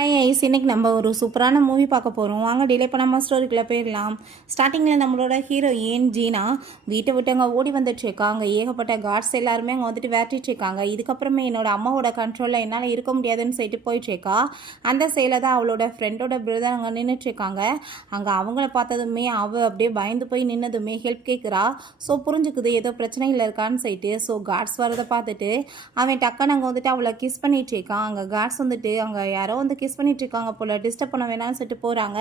Hi ice, இன்னைக்கு நம்ம ஒரு சூப்பரான மூவி பார்க்க போகிறோம். வாங்க டிலே பண்ணாமல் ஸ்டோரிக்குள்ளே போயிடலாம். ஸ்டார்டிங்கில் நம்மளோட ஹீரோயின் ஜீனா வீட்டை விட்டு அங்கே ஓடி வந்துட்டுருக்கா. அங்கே ஏகப்பட்ட கார்ட்ஸ் எல்லாருமே அங்கே வந்துட்டு விரட்டிட்டுருக்காங்க. இதுக்கப்புறமே என்னோட அம்மாவோட கண்ட்ரோலில் என்னால் இருக்க முடியாதுன்னு சொல்லிட்டு போயிட்டுருக்கா. அந்த செயலை தான் அவளோட ஃப்ரெண்டோட பிரதர் அங்கே நின்றுட்டுருக்காங்க. அங்கே அவங்கள பார்த்ததுமே அவள் அப்படியே பயந்து போய் நின்னதுமே ஹெல்ப் கேட்குறா. ஸோ புரிஞ்சுக்குது ஏதோ பிரச்சனையில் இருக்கான்னு சொல்லிட்டு. ஸோ கார்ட்ஸ் வரதை பார்த்துட்டு அவன் டக்குன்னு அங்கே வந்துட்டு அவளை கிஸ் பண்ணிட்டு இருக்கான். அங்கே கார்ட்ஸ் வந்துட்டு அங்கே யாரோ வந்து கிஸ் பண்ணிட்டு இருக்காங்க போல, டிஸ்டர்ப் பண்ண வேணாம்னு சொல்லிட்டு போகிறாங்க.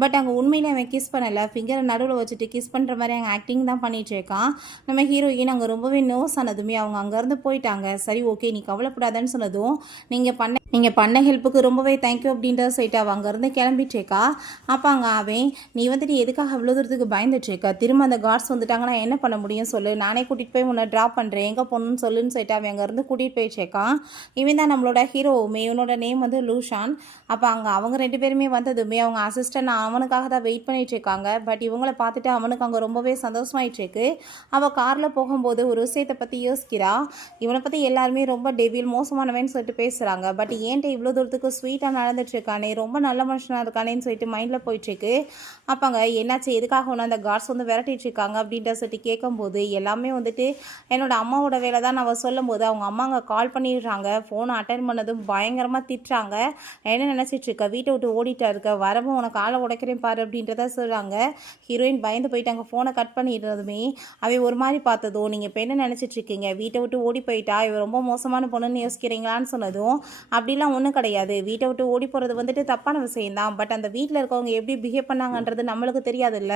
பட் அங்கே உண்மையிலே அவன் கிஸ் பண்ணலை, ஃபிங்கரை நடுவில் வச்சுட்டு கிஸ் பண்ணுற மாதிரி அங்கே ஆக்டிங் தான் பண்ணிட்டு இருக்கான். நம்ம ஹீரோயின் அங்கே ரொம்பவே நர்வஸ் ஆனதுமே அவங்க அங்கேருந்து போயிட்டாங்க. சரி ஓகே, நீ கவலைப்படாதன்னு சொன்னதும் நீங்கள் பண்ண ஹெல்ப்புக்கு ரொம்பவே தேங்க்யூ அப்படின்றத சொல்லிட்டு அவள் அங்கேருந்து கிளம்பிட்டுருக்கா. அப்போ அங்கே அவன் நீ வந்துட்டு எதுக்காக அவ்வளோ தூரத்துக்கு பயந்துட்டுருக்கா, திரும்ப அந்த கார்ட்ஸ் வந்துட்டாங்கன்னா என்ன பண்ண முடியும் சொல்லு, நானே கூட்டிகிட்டு போய் உன்னை ட்ராப் பண்ணுறேன், எங்கே போகணுன்னு சொல்லுன்னு சொல்லிட்டு அவன் அங்கேருந்து கூட்டிகிட்டு போயிட்டுருக்கான். இவன் தான் நம்மளோட ஹீரோவுமே, இவனோட நேம் வந்து லூஷான். அப்போ அங்கே அவங்க ரெண்டு பேருமே வந்ததுமே அவங்க அசிஸ்டன்ட் அவனுக்காக தான் வெயிட் பண்ணிட்டு இருக்காங்க. பட் இவங்கள பார்த்துட்டு அவனுக்கு அங்கே ரொம்பவே சந்தோஷமாயிட்டு இருக்கு. அவள் காரில் போகும்போது ஒரு விஷயத்தை பற்றி யோசிக்கிறா. இவனை பற்றி எல்லாருமே ரொம்ப டெவில் மோசமானவன்னு சொல்லிட்டு பேசுகிறாங்க. பட் ஏன்ட்டு இவ்வளோ தூரத்துக்கு ஸ்வீட்டாக நடந்துட்டுருக்கானே, ரொம்ப நல்ல மனுஷனாக இருக்கானேன்னு சொல்லிட்டு மைண்டில் போயிட்டுருக்கு. அப்போங்க என்னாச்சு, எதுக்காக ஒன்று அந்த கார்ட்ஸ் வந்து விரட்டிட்டுருக்காங்க அப்படின்ற சொல்லிட்டு கேட்கும்போது எல்லாமே வந்துட்டு என்னோட அம்மாவோட வேலை தான் அவள் சொல்லும்போது அவங்க அம்மா அங்கே கால் பண்ணிடுறாங்க. ஃபோனை அட்டன் பண்ணதும் பயங்கரமாக திட்டுறாங்க. என்ன நினச்சிட்ருக்க, வீட்டை விட்டு ஓடிட்டா இருக்க, வரவும் உனக்கு காலை உடைக்கிறேன் பாரு அப்படின்றத சொல்கிறாங்க. ஹீரோயின் பயந்து போயிட்டாங்க. ஃபோனை கட் பண்ணிடுறதுமே அவன் ஒரு மாதிரி பார்த்ததோ, நீங்கள் இப்போ என்ன நினச்சிட்ருக்கீங்க, வீட்டை விட்டு ஓடி போயிட்டா இவ ரொம்ப மோசமான பொண்ணுன்னு யோசிக்கிறீங்களான்னு சொன்னதும் அப்படிலாம் ஒன்றும் கிடையாது, வீட்டை விட்டு ஓடி போகிறது வந்துட்டு தப்பான விஷயம்தான். பட் அந்த வீட்டில் இருக்கவங்க எப்படி பிஹேவ் பண்ணாங்கன்றது நம்மளுக்கு தெரியாதுல்ல.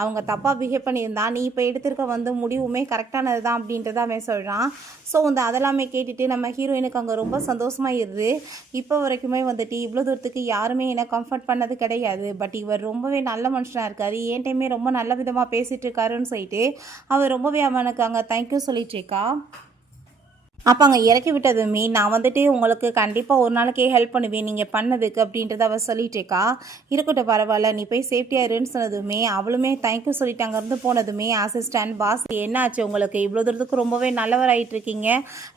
அவங்க தப்பாக பிஹேவ் பண்ணியிருந்தா நீ இப்போ எடுத்திருக்க வந்து முடிவுமே கரெக்டானது தான் அப்படின்றத அவன் சொல்கிறான். ஸோ வந்து அதெல்லாமே கேட்டுட்டு நம்ம ஹீரோயினுக்கு அங்கே ரொம்ப சந்தோஷமாக இருது. இப்போ வரைக்குமே வந்துட்டு இவ்வளோ தூரத்துக்கு யாருமே என்னை கம்ஃபர்ட் பண்ணது கிடையாது. பட் இவர் ரொம்பவே நல்ல மனுஷனாக இருக்காரு, என் டைமே ரொம்ப நல்ல விதமாக பேசிகிட்டு இருக்காருன்னு சொல்லிட்டு அவர் ரொம்பவே அவனுக்கு அங்கே தேங்க்யூ சொல்லிட்டு இருக்கா. அப்போ அங்கே இறக்கி விட்டதுமே நான் வந்துட்டு உங்களுக்கு கண்டிப்பாக ஒரு நாளைக்கே ஹெல்ப் பண்ணுவேன் நீங்கள் பண்ணதுக்கு அப்படின்றத அவள் சொல்லிட்டேக்கா. இருக்கட்டும் பரவாயில்ல, நீ போய் சேஃப்டியாக இருன்னு சொன்னதுமே அவளுமே தேங்க்யூ சொல்லிட்டு அங்கேருந்து போனதுமே அசிஸ்டன்ட் பாஸ் என்ன ஆச்சு உங்களுக்கு, இவ்வளோ தூரத்துக்கு ரொம்பவே நல்லவராகிட்டு இருக்கீங்க,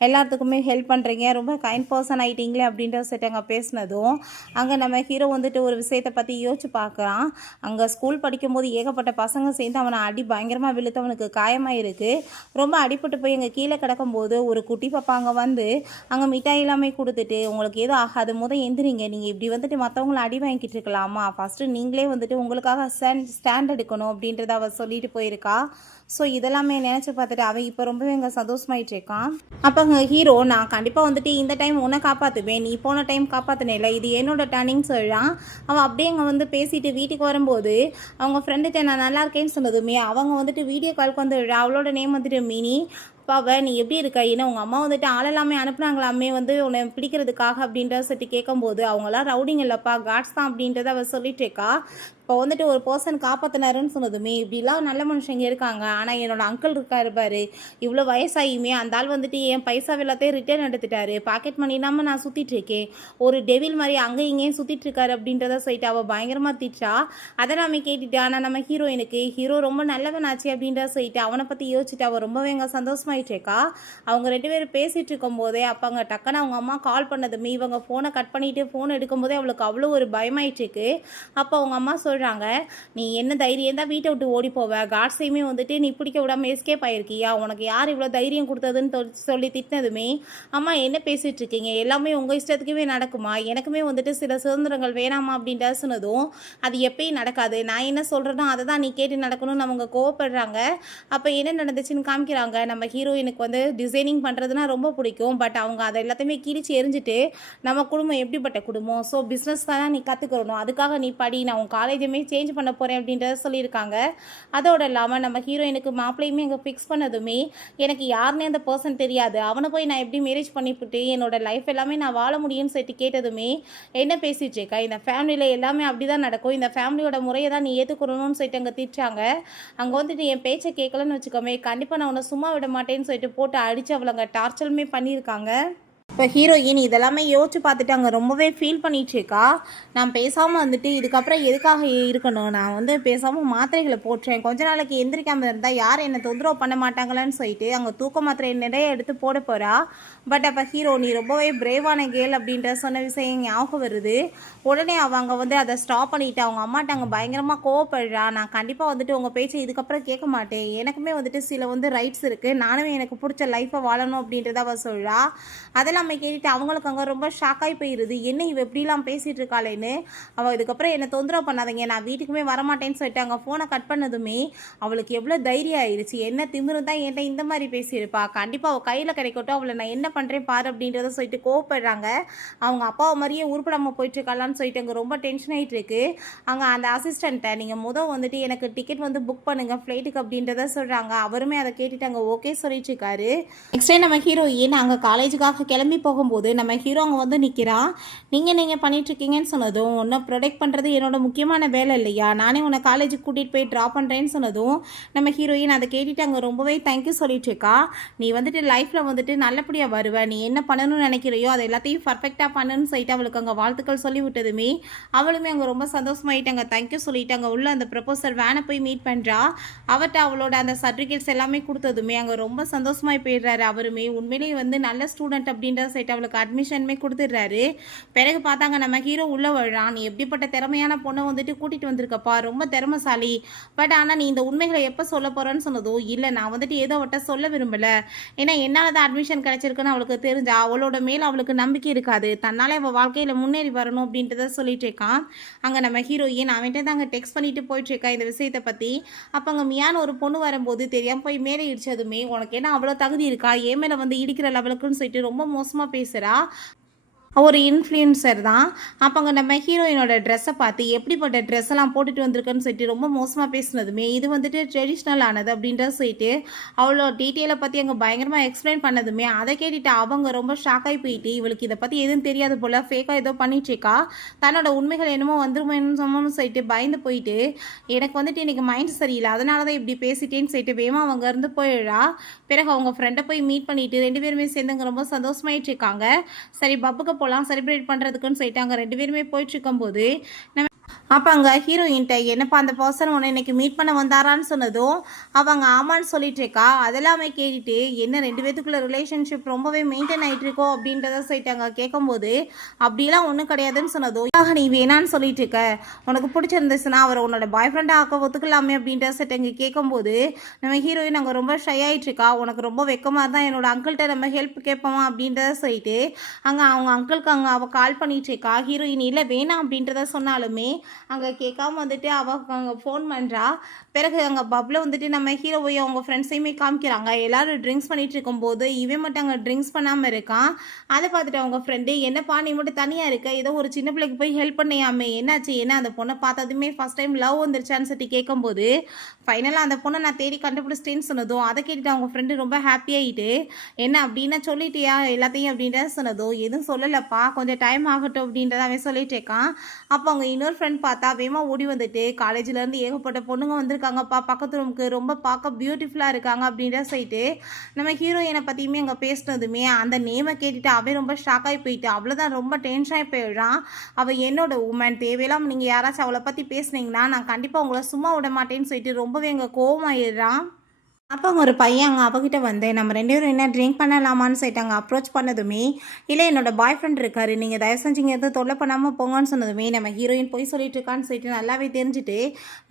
எல்லாத்துக்குமே ஹெல்ப் பண்ணுறீங்க, ரொம்ப கைண்ட் பர்சன் ஆகிட்டீங்களே அப்படின்ற சொல்லிட்டு அங்கே பேசினதும் அங்கே நம்ம ஹீரோ வந்துட்டு ஒரு விஷயத்தை பற்றி யோசிச்சு பார்க்குறான். அங்கே ஸ்கூல் படிக்கும்போது ஏகப்பட்ட பசங்க சேர்ந்து அவனை அடி பயங்கரமாக விழுத்து அவனுக்கு காயமாக இருக்குது. ரொம்ப அடிபட்டு போய் அங்கே கீழே கிடக்கும்போது ஒரு குட்டி பாப்பா அங்கே வந்து அங்கே மிட்டாய் எல்லாமே கொடுத்துட்டு உங்களுக்கு ஏதோ ஆகாது எந்திரிங்க, நீங்கள் இப்படி வந்துட்டு மற்றவங்கள அடி வாங்கிட்டு இருக்கலாமா, ஃபஸ்ட்டு நீங்களே வந்துட்டு உங்களுக்காக ஸ்டாண்ட் எடுக்கணும் அப்படின்றத அவள் சொல்லிட்டு போயிருக்கா. ஸோ இதெல்லாமே நினச்சி பார்த்துட்டு அவன் இப்போ ரொம்பவே இங்கே சந்தோஷமாயிட்டு இருக்கான். அப்போ அங்கே ஹீரோ நான் கண்டிப்பாக வந்துட்டு இந்த டைம் உன்னை காப்பாற்றுவேன், நீ போன டைம் காப்பாற்றினேல, இது என்னோட டர்னிங் சொல்கிறான். அவன் அப்படியே அங்கே வந்து பேசிட்டு வீட்டுக்கு வரும்போது அவங்க ஃப்ரெண்டுகிட்ட நான் நல்லா இருக்கேன்னு சொன்னதுமே அவங்க வந்துட்டு வீடியோ கால்க்கு வந்து அவளோட நேம் வந்துட்டு மினி. பாவ நீ எப்படி இருக்க, ஏன்னா உங்கள் அம்மா வந்துட்டு ஆளெல்லாமே அனுப்புனாங்களாமே வந்து உன்னை பிடிக்கிறதுக்காக அப்படின்றத சொல்லிட்டு கேட்கும்போது அவங்களாம் ரவுடிங் இல்லைப்பா காட்ஸ் தான் அப்படின்றத அவள் சொல்லிட்டு இருக்கா. இப்போ வந்துட்டு ஒரு பர்சன் காப்பாற்றினாருன்னு சொன்னதுமே இப்படிலாம் நல்ல மனுஷங்க இருக்காங்க. ஆனால் என்னோட அங்கிள் இருக்காரு பாரு, இவ்வளோ வயசாகியுமே அந்த ஆள் வந்துட்டு என் பைசா எல்லாத்தையும் ரிட்டர்ன் எடுத்துட்டாரு, பாக்கெட் மணி இல்லாமல் நான் சுற்றிட்டு இருக்கேன், ஒரு டெவில் மாதிரி அங்கே இங்கேயும் சுற்றிட்டு இருக்காரு அப்படின்றத சொல்லிட்டு அவள் பயங்கரமாக திட்டா. அதை நாம கேட்டுட்டு ஆனால் நம்ம ஹீரோயினுக்கு ஹீரோ ரொம்ப நல்லவனாச்சு அப்படின்றத சொல்லிட்டு அவனை பற்றி யோசிச்சுட்டு அவள் ரொம்பவே எங்கள் சந்தோஷமாயிட்டு இருக்கா. அவங்க ரெண்டு பேரும் பேசிகிட்டு இருக்கும் போதே அப்போ அங்கே டக்குன்னு அவங்க அம்மா கால் பண்ணதுமே இவங்க ஃபோனை கட் பண்ணிவிட்டு ஃபோன் எடுக்கும்போதே அவளுக்கு அவ்வளோ ஒரு பயமாயிட்டு இருக்கு. அப்போ அவங்க அம்மா சொல்கிறாங்க, நீ என்ன தைரியம் தான் வீட்டை விட்டு ஓடி போவ, காட்ஸையுமே வந்துட்டு நீ பிடிக்க விடாமல் எஸ்கேப் ஆயிருக்கியா, உனக்கு யார் இவ்வளோ தைரியம் கொடுத்ததுன்னு சொல்லி திட்டினதுமே அம்மா என்ன பேசிகிட்டு இருக்கீங்க, எல்லாமே உங்கள் இஷ்டத்துக்குமே நடக்குமா, எனக்குமே வந்துட்டு சில சுதந்திரங்கள் வேணாமா அப்படின்ற சொன்னதும் அது எப்பயும் நடக்காது, நான் என்ன சொல்கிறேனோ அதை தான் நீ கேட்டு நடக்கணும்னு அவங்க கோவப்படுறாங்க. அப்போ என்ன நடந்துச்சுன்னு காமிக்கிறாங்க. நம்ம ஹீரோயினுக்கு வந்து டிசைனிங் பண்ணுறதுனா ரொம்ப பிடிக்கும். பட் அவங்க அதை எல்லாத்தையுமே கிழிச்சு எரிஞ்சுட்டு நம்ம குடும்பம் எப்படிப்பட்ட குடும்பம், ஸோ பிஸ்னஸ் தான் நீ கற்றுக்கணும், அதுக்காக நீ படி, நான் உன் காலேஜுமே சேஞ்ச் பண்ண போகிறேன் அப்படின்றத சொல்லியிருக்காங்க. அதோடு இல்லாமல் நம்ம ஹீரோயினுக்கு மாப்பிள்ளையுமே இங்கே ஃபிக்ஸ் பண்ணதுமே எனக்கு யாருன்னே அந்த பர்சன் தெரியாது, அவனை போய் நான் எப்படி மேரேஜ் பண்ணிவிட்டு என்னோட லைஃப் எல்லாமே நான் வாழ முடியும்னு சொல்லிட்டு கேட்டதுமே என்ன பேசிட்டு இருக்கா, இந்த ஃபேமிலியில் எல்லாமே அப்படி தான் நடக்கும், இந்த ஃபேமிலியோட முறையை தான் நீ ஏற்றுக்கணும்னு சொல்லிட்டு அங்கே திட்டாங்க. அங்கே வந்துட்டு என் பேச்சை கேட்கலன்னு வச்சுக்கோமே கண்டிப்பாக நான் உன்னை சும்மா விட மாட்டேன்னு சொல்லிட்டு போட்டு அடித்து அவளை அங்கே டார்ச்சருமே பண்ணியிருக்காங்க. இப்போ ஹீரோயின் இதெல்லாமே யோசிச்சு பார்த்துட்டு அங்கே ரொம்பவே ஃபீல் பண்ணிகிட்ருக்கா. நான் பேசாமல் வந்துட்டு இதுக்கப்புறம் எதுக்காக இருக்கணும், நான் வந்து பேசாமல் மாத்திரைகளை போட்டுறேன், கொஞ்ச நாளைக்கு எந்திரிக்காமல் இருந்தால் யார் என்னை தொந்தரவு பண்ண மாட்டாங்களான்னு சொல்லிட்டு அங்கே தூக்க மாத்திரை நிறைய எடுத்து போட போகிறா. பட் அப்போ ஹீரோ நீ ரொம்பவே பிரேவான கேர்ள் அப்படின்ற சொன்ன விஷயம் ஞாபகம் வருது. உடனே அவங்க வந்து அதை ஸ்டாப் பண்ணிவிட்டு அவங்க அம்மாட்ட அங்கே பயங்கரமாக கோவப்படுறா. நான் கண்டிப்பாக வந்துட்டு உங்கள் பேச்சை இதுக்கப்புறம் கேட்க மாட்டேன், எனக்குமே வந்துட்டு சில வந்து ரைட்ஸ் இருக்குது, நானுமே எனக்கு பிடிச்ச லைஃப்பை வாழணும் அப்படின்றத அவள் சொல்கிறா. அதெல்லாம் நம்ம கேட்டுட்டு அவங்களுக்கு அங்கே ரொம்ப ஷாக்காகி போயிடுது. என்ன இவ எப்படிலாம் பேசிகிட்டு இருக்காளேன்னு. அவள் இதுக்கப்புறம் என்னை தொந்தரவு பண்ணாதீங்க, நான் வீட்டுக்குமே வரமாட்டேன்னு சொல்லிட்டு அங்கே ஃபோனை கட் பண்ணதுமே அவளுக்கு எவ்வளோ தைரியம் ஆயிடுச்சு. என்ன திமிரு தான் என்கிட்ட இந்த மாதிரி பேசியிருப்பா, கண்டிப்பாக அவள் கையில் கிடைக்கட்டும், அவளை நான் என்ன பண்ணுறேன் பாரு அப்படின்றத சொல்லிட்டு கோவப்படுறாங்க. அவங்க அப்பாவை மாதிரியே உருப்படாமல் போயிட்டுருக்காளான்னு சொல்லிட்டு அங்கே ரொம்ப டென்ஷன் ஆகிட்டு இருக்கு. அங்கே அந்த அசிஸ்டண்ட்டை நீங்கள் வந்துட்டு எனக்கு டிக்கெட் வந்து புக் பண்ணுங்கள் ஃப்ளைட்டுக்கு அப்படின்றத சொல்கிறாங்க. அவருமே அதை கேட்டுட்டு அங்கே ஓகே சொல்லிட்டு இருக்காரு. நெக்ஸ்ட் டே நம்ம ஹீரோயின் அங்கே காலேஜுக்காக கிளம்பி போகும்போது நம்ம ஹீரோ அங்கே வந்து நிற்கிறான். நீங்கள் பண்ணிகிட்ருக்கீங்கன்னு சொன்னதும், உன்னை ப்ரொடெக்ட் பண்ணுறது என்னோட முக்கியமான வேலை இல்லையா, நானே உன்னை காலேஜுக்கு கூட்டிகிட்டு போய் ட்ராப் பண்ணுறேன்னு சொன்னதும் நம்ம ஹீரோயின் அதை கேட்டுட்டு அங்கே ரொம்பவே தேங்க்யூ சொல்லிட்டு இருக்கா. நீ வந்துட்டு லைஃப்பில் வந்துட்டு நல்லபடியாக வருவ, நீ என்ன பண்ணணும்னு நினைக்கிறையோ அது எல்லாத்தையும் பர்ஃபெக்டாக பண்ணணும்னு சொல்லிட்டு அவளுக்கு அங்கே வாழ்த்துக்கள் சொல்லி விட்டதுமே அவளுமே அங்கே ரொம்ப சந்தோஷமாயிட்டு அங்கே தேங்க்யூ சொல்லிட்டு அங்கே உள்ள அந்த ப்ரொபோசர் வேனை போய் மீட் பண்ணுறா. அவர்கிட்ட அவளோட அந்த சர்டிஃபிகேட்ஸ் எல்லாமே கொடுத்ததுமே அங்கே ரொம்ப சந்தோஷமாகி போயிடுறாரு. அவருமே உண்மையிலேயே வந்து நல்ல ஸ்டூடெண்ட் அப்படின்ற சைட் அவளுக்கு அட்மிஷனுமே கொடுத்துட்றாரு. பிறகு பார்த்தாங்க நம்ம ஹீரோ உள்ளே வர்றான். நீ எப்படிப்பட்ட திறமையான பொண்ணை வந்துட்டு கூட்டிகிட்டு வந்திருக்கப்பா, ரொம்ப திறமைசாலி, பட் ஆனால் நீ இந்த உண்மைகளை எப்போ சொல்ல போகிறேன்னு சொன்னதோ, இல்லை நான் வந்துட்டு ஏதோ அவட்ட சொல்ல விரும்பலை, ஏன்னா என்னால் தான் அட்மிஷன் கிடச்சிருக்குன்னு அவளுக்கு தெரிஞ்சா அவளோட மேலே அவளுக்கு நம்பிக்கை இருக்காது, தன்னால் அவள் வாழ்க்கையில் முன்னேறி வரணும் அப்படின்றத சொல்லிட்டு இருக்கான். அங்கே நம்ம ஹீரோயின் அவன்கிட்ட தான் அங்கே டெக்ஸ்ட் பண்ணிட்டு போயிட்டுருக்கா இந்த விஷயத்தை பற்றி. அப்போ அங்கே மியான்னு ஒரு பொண்ணு வரும்போது தெரியாமல் போய் மேலே இடிச்சதுமே உனக்கு என்ன அவ்வளோ தகுதி இருக்கா, ஏன் மேலே வந்து இடிக்கிற லெவலுக்குன்னு சொல்லிட்டு ரொம்ப மோசமாக பேசுகிறா. ஒரு இன்ஃப்ளூயன்சர் தான். அப்போ அங்கே நம்ம ஹீரோயினோட ட்ரெஸ்ஸை பார்த்து எப்படிப்பட்ட ட்ரெஸ் எல்லாம் போட்டுட்டு வந்திருக்குன்னு சொல்லிட்டு ரொம்ப மோசமாக பேசினதுமே இது வந்துட்டு ட்ரெடிஷ்னல் ஆனது அப்படின்றத சொல்லிட்டு அவ்வளோ டீட்டெயிலை பற்றி அங்கே பயங்கரமாக எக்ஸ்பிளைன் பண்ணதுமே அதை கேட்டுட்டு அவங்க ரொம்ப ஷாக்காகி போயிட்டு இவளுக்கு இதை பற்றி எதுவும் தெரியாது போல், ஃபேக்காக ஏதோ பண்ணிட்டுருக்கா, தன்னோட உண்மைகள் என்னமோ வந்துருமோன்னு சொல்லிட்டு பயந்து போயிட்டு எனக்கு வந்துட்டு இன்றைக்கி மைண்ட் சரியில்லை அதனால தான் இப்படி பேசிட்டேன்னு சொல்லிட்டு வேமா அவங்க இருந்து போயிடுறா. பிறகு அவங்க ஃப்ரெண்டை போய் மீட் பண்ணிட்டு ரெண்டு பேருமே சேர்ந்து அங்கே ரொம்ப சந்தோஷமாயிட்டு இருக்காங்க. சரி பப்புக்கு போகலாம் செலிப்ரேட் பண்ணுறதுக்குன்னு சொல்லிட்டு அங்கே ரெண்டு பேருமே போயிட்டுருக்கும்போது நம்ம அப்போ அங்கே ஹீரோயின்ட்ட என்னப்பா அந்த பர்சன் உன்னை இன்னைக்கு மீட் பண்ண வந்தாரான்னு சொன்னதும் அவங்க ஆமான்னு சொல்லிட்டு இருக்கா. அதெல்லாமே கேட்டுட்டு என்ன ரெண்டு பேத்துக்குள்ள ரிலேஷன்ஷிப் ரொம்பவே மெயின்டைன் ஆகிட்டு இருக்கோ அப்படின்றத சொல்லிட்டு அங்கே கேட்கும்போது அப்படிலாம் ஒன்றும் கிடையாதுன்னு சொன்னதும் நீ வேணான்னு சொல்லிட்டு இருக்க, உனக்கு பிடிச்சிருந்துச்சுன்னா அவர் உன்னோட பாய் ஃப்ரெண்டாக ஆக்க ஒத்துக்கலாமே அப்படின்ற சொல்லிட்டு அங்கே கேட்கும்போது நம்ம ஹீரோயின் அங்கே ரொம்ப ஷை ஆகிட்டு இருக்கா. உனக்கு ரொம்ப வெக்கமாக தான் என்னோட அங்கிள்கிட்ட நம்ம ஹெல்ப் கேட்போமா அப்படின்றத சொல்லிட்டு அங்கே அவங்க அங்கிளுக்கு அங்கே அவள் கால் பண்ணிட்டு இருக்கா. ஹீரோயின் இல்லை வேணாம் அப்படின்றத சொன்னாலுமே அங்கே கேட்காம வந்துட்டு அவள் அங்கே ஃபோன் பண்ணுறா. பிறகு அங்கே பப்பில் வந்துட்டு நம்ம ஹீரோவையும் அவங்க ஃப்ரெண்ட்ஸையுமே காமிக்கிறாங்க. எல்லோரும் ட்ரிங்க்ஸ் பண்ணிகிட்டு இருக்கும்போது இவன் மட்டும் அங்கே ட்ரிங்க்ஸ் பண்ணாமல் இருக்கான். அதை பார்த்துட்டு அவங்க ஃப்ரெண்டு என்னப்பா நீ மட்டும் தனியாக இருக்க, ஏதோ ஒரு சின்ன பிள்ளைக்கு போய் ஹெல்ப் பண்ணியாமே என்னாச்சு, என்ன அந்த பொண்ணை பார்த்ததுமே ஃபஸ்ட் டைம் லவ் வந்துருச்சான்னு சொல்லி கேட்கும்போது ஃபைனலாக அந்த பொண்ணை நான் தேடி கண்டுபிடிச்சிட்டேன்னு சொன்னதும் அதை கேட்டுட்டு அவங்க ஃப்ரெண்டு ரொம்ப ஹாப்பியாகிட்டு என்ன அப்படின்னா சொல்லிட்டியா எல்லாத்தையும் அப்படின்றத சொன்னதும் எதுவும் சொல்லலைப்பா கொஞ்சம் டைம் ஆகட்டும் அப்படின்றத அவன் சொல்லிட்டு இருக்கான். அப்போ அவங்க இன்னொரு ஃப்ரெண்ட் பார்த்தா வேமா ஓடி வந்துட்டு காலேஜ்லேருந்து ஏகப்பட்ட பொண்ணுங்க வந்திருக்காங்கப்பா பக்கத்து ரூமுக்கு, ரொம்ப பார்க்க பியூட்டிஃபுல்லாக இருக்காங்க அப்படின்ற சொல்லிட்டு நம்ம ஹீரோயினை பற்றியுமே அங்கே பேசினதுமே அந்த நேமை கேட்டுட்டு அவன் ரொம்ப ஷாக்காகி போயிட்டு அவ்வளோதான் ரொம்ப டென்ஷனாகி போயிடுறான். அவள் என்னோட உமன், தேவையில்லாமல் நீங்கள் யாராச்சும் அவளை பற்றி பேசுனீங்கன்னா நான் கண்டிப்பாக உங்களை சும்மா விட மாட்டேன்னு சொல்லிட்டு ரொம்பவே அங்கே கோவமாயிடுறான். அப்போ ஒரு பையன் அங்கே அவகிட்ட வந்து நம்ம ரெண்டு பேரும் என்ன ட்ரிங்க் பண்ணலாமான்னு சொல்லிட்டாங்க. அப்ரோச் பண்ணதுமே இல்லை என்னோட பாய் ஃப்ரெண்ட் இருக்காரு, நீங்கள் தயவு செஞ்சு இங்கே எதுவும் தொல்லை பண்ணாமல் போங்கன்னு சொன்னதுமே நம்ம ஹீரோயின் போய் சொல்லிட்டு இருக்கான்னு சொல்லிட்டு நல்லாவே தெரிஞ்சுட்டு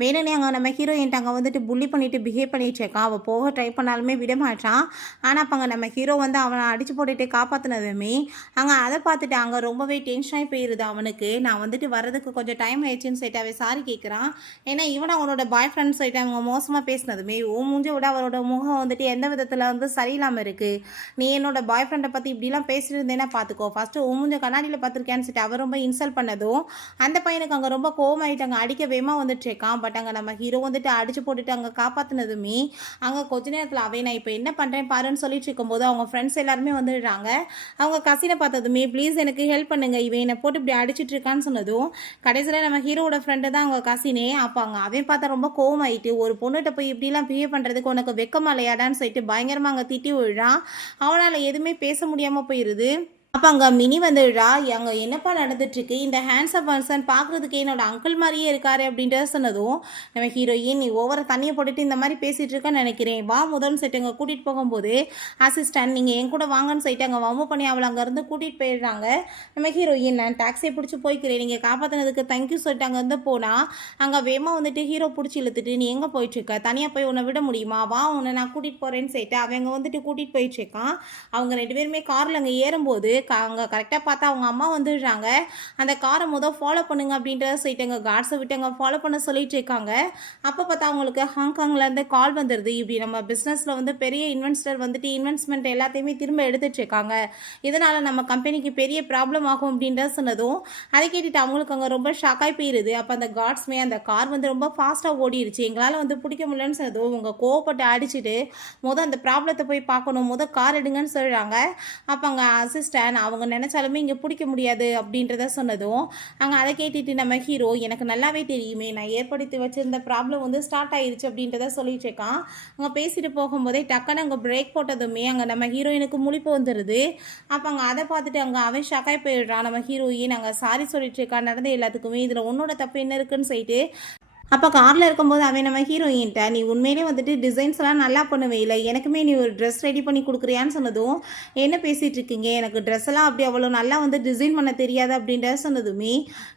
வேணும்னே அங்கே நம்ம ஹீரோயின்ட்டு அங்கே வந்துட்டு புள்ளி பண்ணிவிட்டு பிஹேவ் பண்ணிட்டு இருக்கான். அவள் போக ட்ரை பண்ணாலுமே விட மாட்டான். ஆனால் அப்போ அங்கே நம்ம ஹீரோ வந்து அவனை அடித்து போட்டுட்டு காப்பாற்றினதுமே அங்கே அதை பார்த்துட்டு அங்கே ரொம்பவே டென்ஷனாகி போயிடுது அவனுக்கு. நான் வந்துட்டு வரதுக்கு கொஞ்சம் டைம் ஆயிடுச்சுன்னு சொல்லிட்டு அவன் சாரி கேட்குறான். ஏன்னா இவன் அவனோட பாய் ஃப்ரெண்ட் சொல்லிட்டு அவங்க மோசமாக பேசினதுமே மூஞ்ச விட அவரோட முகம் வந்துட்டு எந்த விதத்தில் வந்து சரியில்லாமல் இருக்குது, நீ என்னோட பாய் ஃப்ரெண்டை பற்றி இப்படிலாம் பேசியிருந்தேன்னா பார்த்துக்கோ, ஃபஸ்ட்டு மூஞ்ச கண்ணாடியில் பார்த்துருக்கேன்னு சொல்லிட்டு அவர் ரொம்ப இன்சல்ட் பண்ணதும் அந்த பையனுக்கு அங்கே ரொம்ப கோவமாயிட்டு அங்கே அடிக்க வேகமா வந்துட்டு இருக்கான். பட் அங்கே நம்ம ஹீரோ வந்துட்டு அடிச்சு போட்டுட்டு அங்கே காப்பாற்றினதுமே அங்கே கொஞ்ச நேரத்தில் அவை நான் இப்போ என்ன பண்ணுறேன் பாருன்னு சொல்லிட்டு இருக்கும்போது அவங்க ஃப்ரெண்ட்ஸ் எல்லாருமே வந்துடுறாங்க. அவங்க கசினை பார்த்ததுமே ப்ளீஸ் எனக்கு ஹெல்ப் பண்ணுங்க, இவன் என்னை போட்டு இப்படி அடிச்சிட்டு இருக்கான்னு சொன்னதும் கடைசியில் நம்ம ஹீரோட ஃப்ரெண்டு தான் அவங்க கசினே. அப்போ அங்கே அவன் பார்த்தா ரொம்ப கோவமாயிட்டு ஒரு பொண்ணுகிட்ட போய் இப்படிலாம் பிஹேவ் பண்ணுறதுக்கு உனக்கு வெக்கமா இல்லையாடான்னு சொல்லிட்டு பயங்கரமாக அங்கே திட்டி விழுறான். அவனால் எதுவுமே பேச முடியாமல் போயிடுது. அப்போ அங்கே மினி வந்துடுறா. அங்கே என்னப்பா நடந்துட்டுருக்கு, இந்த ஹேண்ட்ஸம் பர்சன் பார்க்குறதுக்கு என்னோட அங்கிள் மாதிரியே இருக்காரு அப்படின்றத சொன்னதும் நம்ம ஹீரோயின், நீ ஓவர தண்ணியை போட்டுட்டு இந்த மாதிரி பேசிகிட்டு இருக்கன்னு நினைக்கிறேன், வா முதல்னு சொல்லிட்டு அங்கே கூட்டிகிட்டு போகும்போது அசிஸ்டன்ட் நீங்கள் என் கூட வாங்கன்னு சொல்லிட்டு அங்கே வம்பு பண்ணி அவளை அங்கேருந்து கூட்டிகிட்டு போயிடுறாங்க. நம்ம ஹீரோயின், நான் டாக்ஸியை பிடிச்சி போய்க்கிறேன், நீங்கள் காப்பாற்றினதுக்கு தேங்க்யூ சொல்லிட்டு அங்கே வந்து போனால் அங்கே வேமா வந்துட்டு ஹீரோ பிடிச்சி இழுத்துட்டு, நீ எங்கே போயிட்டுருக்க, தனியாக போய் உன்னை விட முடியுமா, வா உன்னை நான் கூட்டிகிட்டு போகிறேன்னு சொல்லிட்டு அவங்க வந்துட்டு கூட்டிகிட்டு போயிட்டுருக்கான். அவங்க 2 பேருமே காரில் அங்கே ஏறும்போது அங்கே கரெக்டாக பார்த்தா அவங்க அம்மா வந்துடுறாங்க. அந்த காரை ஃபாலோ பண்ணுங்க அப்படின்றத சொல்லிட்டு அங்கே கார்ட்ஸை விட்டு அங்கே ஃபாலோ பண்ண சொல்லிட்டு இருக்காங்க. அப்போ பார்த்தா அவங்களுக்கு ஹாங்காங்லேருந்து கால் வந்துடுது. இப்படி நம்ம பிஸ்னஸில் வந்து பெரிய இன்வெஸ்டர் வந்துட்டு இன்வெஸ்ட்மெண்ட் எல்லாத்தையுமே திரும்ப எடுத்துட்டு இருக்காங்க, இதனால் நம்ம கம்பெனிக்கு பெரிய ப்ராப்ளம் ஆகும் அப்படின்றத சொன்னதும் அதை கேட்டுட்டு அவங்களுக்கு அங்கே ரொம்ப ஷாக்காய் போயிடுது. அப்போ அந்த கார்ட்ஸ்மே அந்த கார் வந்து ரொம்ப ஃபாஸ்ட்டாக ஓடிடுச்சு, எங்களால் வந்து பிடிக்க முடியலன்னு சொன்னதும் உங்க கோவப்பட்டு அடிச்சுட்டு அந்த ப்ராப்ளத்தை போய் பார்க்கணும், கார் எடுங்கன்னு சொல்கிறாங்க. அப்போ அங்கே அசிஸ்டன்ட் அவங்க நினச்சாலுமே இங்கே பிடிக்க முடியாது அப்படின்றத சொன்னதும் அங்கே அதை கேட்டுட்டு நம்ம ஹீரோ, எனக்கு நல்லாவே தெரியுமே, நான் ஏற்படுத்தி வச்சிருந்த ப்ராப்ளம் வந்து ஸ்டார்ட் ஆயிடுச்சு அப்படின்றத சொல்லிட்டு இருக்கான். அங்கே பேசிட்டு போகும்போதே டக்குன்னு அங்கே பிரேக் போட்டதுமே அங்கே நம்ம ஹீரோயினுக்கு முழிப்பு வந்துடுது. அப்போ அங்கே அதை பார்த்துட்டு அங்கே அவன் ஷாக்காய் போயிடுறான். நம்ம ஹீரோயின் அங்கே சாரி சொல்லிட்டு இருக்கான் நடந்த எல்லாத்துக்குமே, இதில் உன்னோட தப்பு என்ன இருக்குன்னு சொல்லிட்டு அப்போ காரில் இருக்கும்போது அவன் நம்ம ஹீரோயின்ட்ட, நீ உண்மையிலே வந்துட்டு டிசைன்ஸ்லாம் நல்லா பண்ணுவே இல்லை, எனக்குமே நீ ஒரு ட்ரெஸ் ரெடி பண்ணி கொடுக்குறியான்னு சொன்னதும் என்ன பேசிகிட்டு இருக்கீங்க, எனக்கு ட்ரெஸ் எல்லாம் அப்படி அவ்வளோ நல்லா வந்து டிசைன் பண்ண தெரியாது அப்படின்றத சொன்னதுமே,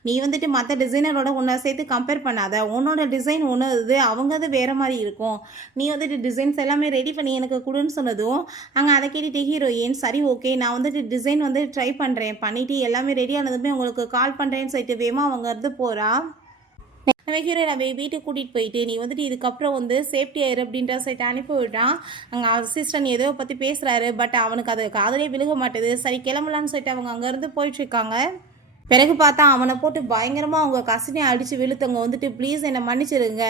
நீ வந்துட்டு மற்ற டிசைனரோட உன்னை சேர்த்து கம்பேர் பண்ணாத, உன்னோட டிசைன் ஒன்று இது அவங்கது வேறு மாதிரி இருக்கும், நீ வந்துட்டு டிசைன்ஸ் எல்லாமே ரெடி பண்ணி எனக்கு கொடுன்னு சொன்னதும் அங்கே அதை கேட்டுட்டு ஹீரோயின், சரி ஓகே நான் வந்துட்டு டிசைன் வந்து ட்ரை பண்ணுறேன், பண்ணிவிட்டு எல்லாமே ரெடி ஆனதுமே உங்களுக்கு கால் பண்ணுறேன்னு சொல்லிட்டு வேமா அவங்க இருந்து போகிறா. நம்ம ஹீரோயின் அவன் வீட்டுக்கு கூட்டிகிட்டு போயிட்டு, நீ வந்துட்டு இதுக்கப்புறம் வந்து சேஃப்டி ஆயிரு அப்படின்ற சைட் அனுப்பி விடுறான். அங்கே அசிஸ்டன்ட் ஏதோ பற்றி பேசுகிறாரு, பட் அவனுக்கு அது காதலே விழுக மாட்டேது. சரி கிளம்பலான்னு சொல்லிட்டு அவங்க அங்கேருந்து போயிட்டுருக்காங்க. பிறகு பார்த்தா அவனை போட்டு பயங்கரமாக அவங்க கசினை அடித்து வெளுத்தவங்க வந்துட்டு, ப்ளீஸ் என்னை மன்னிச்சிடுங்க,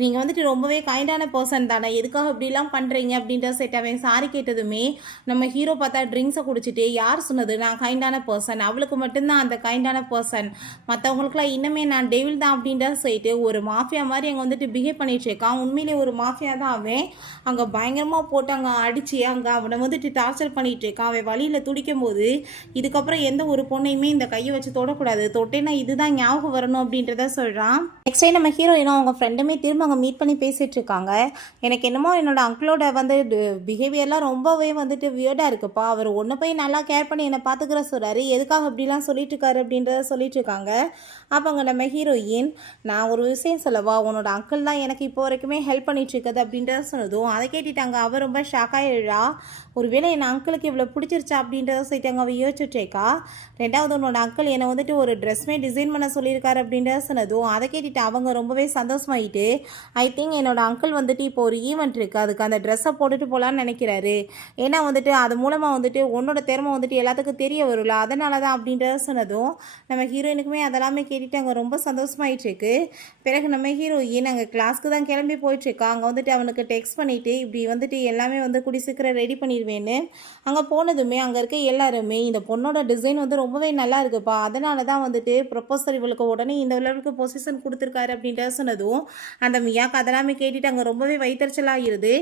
நீங்கள் வந்துட்டு ரொம்பவே கைண்டான பர்சன் தானே, எதுக்காக இப்படிலாம் பண்ணுறீங்க அப்படின்ற செட் அவன் சாரி கேட்டதுமே நம்ம ஹீரோ பார்த்தா ட்ரிங்க்ஸை குடிச்சிட்டு, யார் சொன்னது நான் கைண்டான பர்சன், அவளுக்கு மட்டும்தான் அந்த கைண்டான பர்சன், மற்றவங்களுக்குலாம் இன்னமே நான் டெவில் தான் அப்படின்ற சொல்லிட்டு ஒரு மாஃபியா மாதிரி அங்கே வந்துட்டு பிஹேவ் பண்ணிட்டு இருக்கான். உண்மையிலே ஒரு மாஃபியா தான் அவன். அங்கே பயங்கரமாக போட்டு அங்கே அடித்து அங்கே அவனை வந்துட்டு டார்ச்சர் பண்ணிகிட்டு இருக்கான். அவன் வழியில் துடிக்கும் போது, இதுக்கப்புறம் எந்த ஒரு பொண்ணையுமே இந்த கையை வச்சு தொடக்கூடாது, தொட்டேன்னா இதுதான் ஞாபகம் வரணும் அப்படின்றத சொல்கிறான். நெக்ஸ்ட் டைம் நம்ம ஹீரோயினும் அவங்க ஃப்ரெண்டுமே திரும்ப அங்கே மீட் பண்ணி பேசிகிட்டு இருக்காங்க. எனக்கு என்னமோ என்னோட அங்கிளோட வந்து பிஹேவியர்லாம் ரொம்பவே வந்துட்டு வியர்டாக இருக்குப்பா, அவர் ஒன்று போய் நல்லா கேர் பண்ணி என்னை பார்த்துக்கிற சொல்கிறாரு, எதுக்காக அப்படிலாம் சொல்லிட்டு இருக்காரு அப்படின்றத சொல்லிட்டு இருக்காங்க. அப்போ அங்கே நம்ம ஹீரோயின், நான் ஒரு விஷயம் சொல்லவா, உன்னோட அங்கிள் தான் எனக்கு இப்போ வரைக்குமே ஹெல்ப் பண்ணிட்டு இருக்குது அப்படின்றத சொன்னதும் அதை கேட்டுட்டாங்க. அவள் ரொம்ப ஷாக்காகிடுறா. ஒருவேளை என் அங்கிளுக்கு இவ்வளோ பிடிச்சிருச்சா அப்படின்றத சொல்லிட்டு அவள் யோசிச்சுட்டேக்கா. ரெண்டாவது உன்னோட அங்கிள் என்னை வந்துட்டு ஒரு ட்ரெஸ்மே டிசைன் பண்ண சொல்லியிருக்காரு அப்படின்றத சொன்னதும் அதை கேட்டுட்டு அவங்க ரொம்பவே சந்தோஷமாயிட்டு, ஐ திங்க் என்னோட அங்கிள் வந்துட்டு இப்போ ஒரு ஈவெண்ட் இருக்குது, அதுக்கு அந்த ட்ரெஸ்ஸை போட்டுட்டு போகலான்னு நினைக்கிறாரு, ஏன்னா வந்துட்டு அது மூலமாக வந்துட்டு உன்னோட திறமை வந்துட்டு எல்லாத்துக்கும் தெரிய வரும்ல, அதனால தான் அப்படின்றத சொன்னதும் நம்ம ஹீரோயினுக்குமே அதெல்லாமே கேட்டுட்டு அங்கே ரொம்ப சந்தோஷமாயிட்டு இருக்கு. பிறகு நம்ம ஹீரோயின் அங்கே கிளாஸ்க்கு தான் கிளம்பி போயிட்டுருக்கா. அங்கே வந்துட்டு அவனுக்கு டெக்ஸ்ட் பண்ணிவிட்டு இப்படி வந்துட்டு எல்லாமே வந்து கூடி சீக்கிரம் ரெடி பண்ணிடுவேன்னு அங்கே போனதுமே அங்கே இருக்க எல்லாருமே, இந்த பொண்ணோட டிசைன் வந்து ரொம்பவே நல்லா இருக்குப்பா, அதனால தான் வந்துட்டு ப்ரொப்போசர் இவளுக்கு உடனே இந்த லெவலுக்கு பொசிஷன் கொடுத்துருக்காரு அப்படின்ற சொன்னதும் அந்த மியாக்கு அதெல்லாமே கேட்டுட்டு அங்கே ரொம்பவே வைத்தறிச்சலாகிடுது.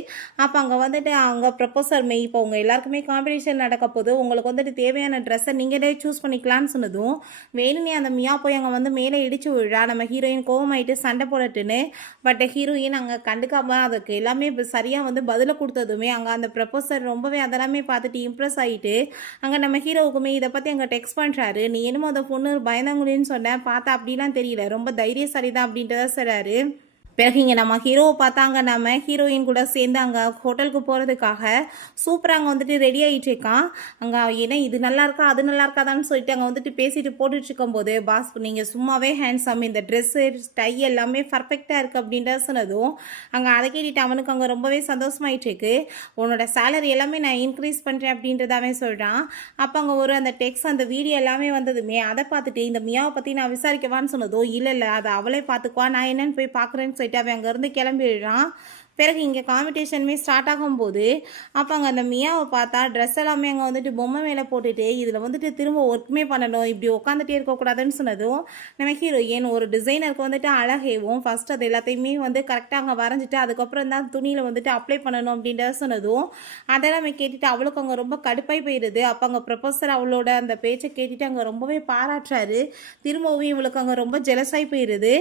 அப்போ அங்கே வந்துட்டு அங்கே ப்ரொப்போசர் இப்போ உங்கள் எல்லாருக்குமே காம்படிஷன் நடக்க போது, உங்களுக்கு வந்துட்டு தேவையான ட்ரெஸ்ஸை நீங்களே சூஸ் பண்ணிக்கலான்னு சொன்னதும் வேணுனே அந்த மியா போய் அங்கே வந்து மேலே இடிச்சு விழுறா. நம்ம ஹீரோயின் கோவமாயிட்டு சண்டை போடட்டுன்னு, பட் ஹீரோயின் அங்கே கண்டுக்காம அதுக்கு எல்லாமே சரியாக வந்து பதிலை கொடுத்ததுமே அங்கே அந்த ப்ரொப்போசர் ரொம்பவே அதெல்லாமே பார்த்துட்டு இம்ப்ரெஸ் ஆகிட்டு அங்கே நம்ம ஹீரோவுக்குமே இதை பற்றி அங்கே டெக்ஸ்ட் பண்ணுறாரு. நீ என்னமோ அந்த பொண்ணு பயந்தாங்குழின்னு சொன்னேன், பார்த்தா அப்படிலாம் தெரியல, ரொம்ப தைரியசாலி தான் அப்படின்றத சொல்கிறாரு. பிறகு இங்கே நம்ம ஹீரோவை பார்த்தாங்க. நம்ம ஹீரோயின் கூட சேர்ந்து அங்கே ஹோட்டலுக்கு போகிறதுக்காக சூப்பராக அங்கே வந்துட்டு ரெடி ஆகிட்டு இருக்கான். அங்கே ஏன்னா இது நல்லா இருக்கா அது நல்லா இருக்காதான்னு சொல்லிட்டு அங்கே வந்துட்டு பேசிட்டு போட்டுட்டு இருக்கும்போது, பாஸ் நீங்கள் சும்மாவே ஹேண்ட்ஸம், இந்த ட்ரெஸ்ஸு ஸ்டை எல்லாமே பர்ஃபெக்டாக இருக்குது அப்படின்ற சொன்னதும் அங்கே அதை கேட்டுட்டு அவனுக்கு அங்கே ரொம்பவே சந்தோஷமாயிட்டு இருக்கு. உன்னோட சேலரி எல்லாமே நான் இன்க்ரீஸ் பண்ணுறேன் அப்படின்றதாவே சொல்கிறான். அப்போ அங்கே ஒரு அந்த டெக்ஸ்ட் அந்த வீடியோ எல்லாமே வந்ததுமே அதை பார்த்துட்டு இந்த மியாவை பற்றி நான் விசாரிக்கவான்னு சொன்னதும் இல்லை அதை அவளே பார்த்துக்குவா, நான் என்னன்னு போய் பார்க்குறேன்னு சொல்லிட்டு அவன் அங்கேருந்து கிளம்பிடுறான். பிறகு இங்கே காம்படிஷனுமே ஸ்டார்ட் ஆகும்போது அப்போ அங்கே அந்த மியாவை பார்த்தா ட்ரெஸ் எல்லாமே அங்கே வந்துட்டு பொம்மை மேலே போட்டுட்டு இதில் வந்துட்டு திரும்ப ஒர்க்குமே பண்ணணும், இப்படி உட்காந்துட்டே இருக்கக்கூடாதுன்னு சொன்னதும் நம்ம ஹீரோயின் ஒரு டிசைனருக்கு வந்துட்டு அழகேவும் ஃபஸ்ட் அது எல்லாத்தையுமே வந்து கரெக்டாக அங்கே வரைஞ்சிட்டு அதுக்கப்புறம் தான் துணியில் வந்துட்டு அப்ளை பண்ணணும் அப்படின்றத சொன்னதும் அதெல்லாமே கேட்டுட்டு அவளுக்கு அங்கே ரொம்ப கடுப்பாய் போயிடுது. அப்போ அங்கே ப்ரொஃபஸர் அவளோட அந்த பேச்சை கேட்டுட்டு அங்கே ரொம்பவே பாராட்டுறாரு. திரும்பவும் இவளுக்கு அங்கே ரொம்ப ஜெலஸாகி போயிடுது.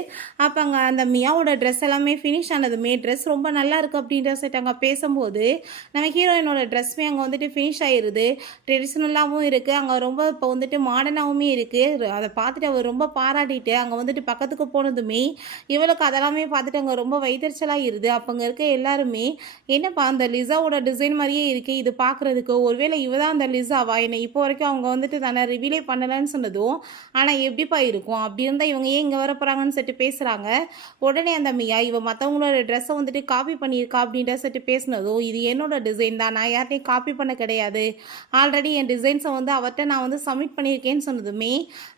அப்போ அங்கே அந்த மியாவோட ட்ரெஸ் எல்லாமே ஃபினிஷ் ஆனதுமே ட்ரெஸ் ரொம்ப நல்லா இருக்குது அப்படின்ற செட் அங்கே பேசும்போது நம்ம ஹீரோயினோட ட்ரெஸ்ஸுமே அங்கே வந்துட்டு ஃபினிஷ் ஆகிடுது. ட்ரெடிஷ்னலாகவும் இருக்குது, அங்கே ரொம்ப இப்போ வந்துட்டு மாடர்னாகவுமே இருக்குது. அதை பார்த்துட்டு அவர் ரொம்ப பாராட்டிட்டு அங்கே வந்துட்டு பக்கத்துக்கு போனதுமே இவளுக்கு அதெல்லாமே பார்த்துட்டு அங்கே ரொம்ப வைத்தறிச்சலாகிடுது. அப்போ அங்கே இருக்க எல்லாருமே என்னப்பா அந்த லிசாவோட டிசைன் மாதிரியே இருக்குது இது பார்க்குறதுக்கு, ஒருவேளை இவ தான் அந்த லிசாவா, என்னை இப்போ வரைக்கும் அவங்க வந்துட்டு தானே ரிவீலே பண்ணலைன்னு சொன்னதும் ஆனால் எப்படிப்பா இருக்கும், அப்படி இருந்தால் இவங்க ஏன் இங்கே வர போகிறாங்கன்னு சொல்லிட்டு பேசுகிறாங்க. உடனே அந்த மியா இவ மற்றவங்களோட ட்ரெஸ்ஸை வந்துட்டு காப்பி பண்ணியிருக்கா அப்படின்ற சொல்லிட்டு பேசினதும் இது என்னோட டிசைன் தான், நான் யார்ட்டையும் காப்பி பண்ண கிடையாது, ஆல்ரெடி என் டிசைன்ஸை வந்து அவர்கிட்ட நான் வந்து சப்மிட் பண்ணியிருக்கேன்னு சொன்னதுமே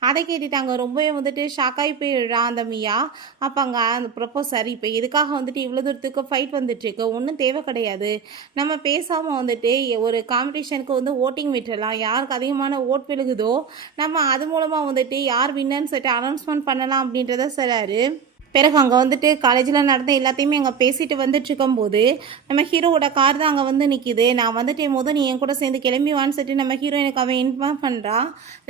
அதை கேட்டுட்டாங்க ரொம்பவே வந்துட்டு ஷாக்காகி போயிடுறா அந்த மியா. அப்போ அங்கே அந்த ப்ரொபோசர் இப்போ எதுக்காக வந்துட்டு இவ்வளோ தூரத்துக்கு ஃபைட் வந்துட்டுருக்கு, ஒன்றும் தேவை கிடையாது, நம்ம பேசாமல் வந்துட்டு ஒரு காம்படிஷனுக்கு வந்து ஓட்டிங் விட்டுடலாம், யாருக்கு அதிகமான ஓட் விழுகுதோ நம்ம அது மூலமாக வந்துட்டு யார் வின்னர்னு சொல்லிட்டு அனௌன்ஸ்மெண்ட் பண்ணலாம் அப்படின்றத சொல்கிறாரு. பிறகு அங்கே வந்துட்டு காலேஜில் நடந்த எல்லாத்தையுமே அங்கே பேசிட்டு வந்துட்டு இருக்கும்போது நம்ம ஹீரோவோட கார் தான் அங்கே வந்து நிற்கிது. நான் வந்துட்டு போது நீ என் கூட சேர்ந்து கிளம்பிவான்னு சொல்லிட்டு நம்ம ஹீரோயினுக்கு அவன் இன்ஃபார்ம் பண்ணுறா.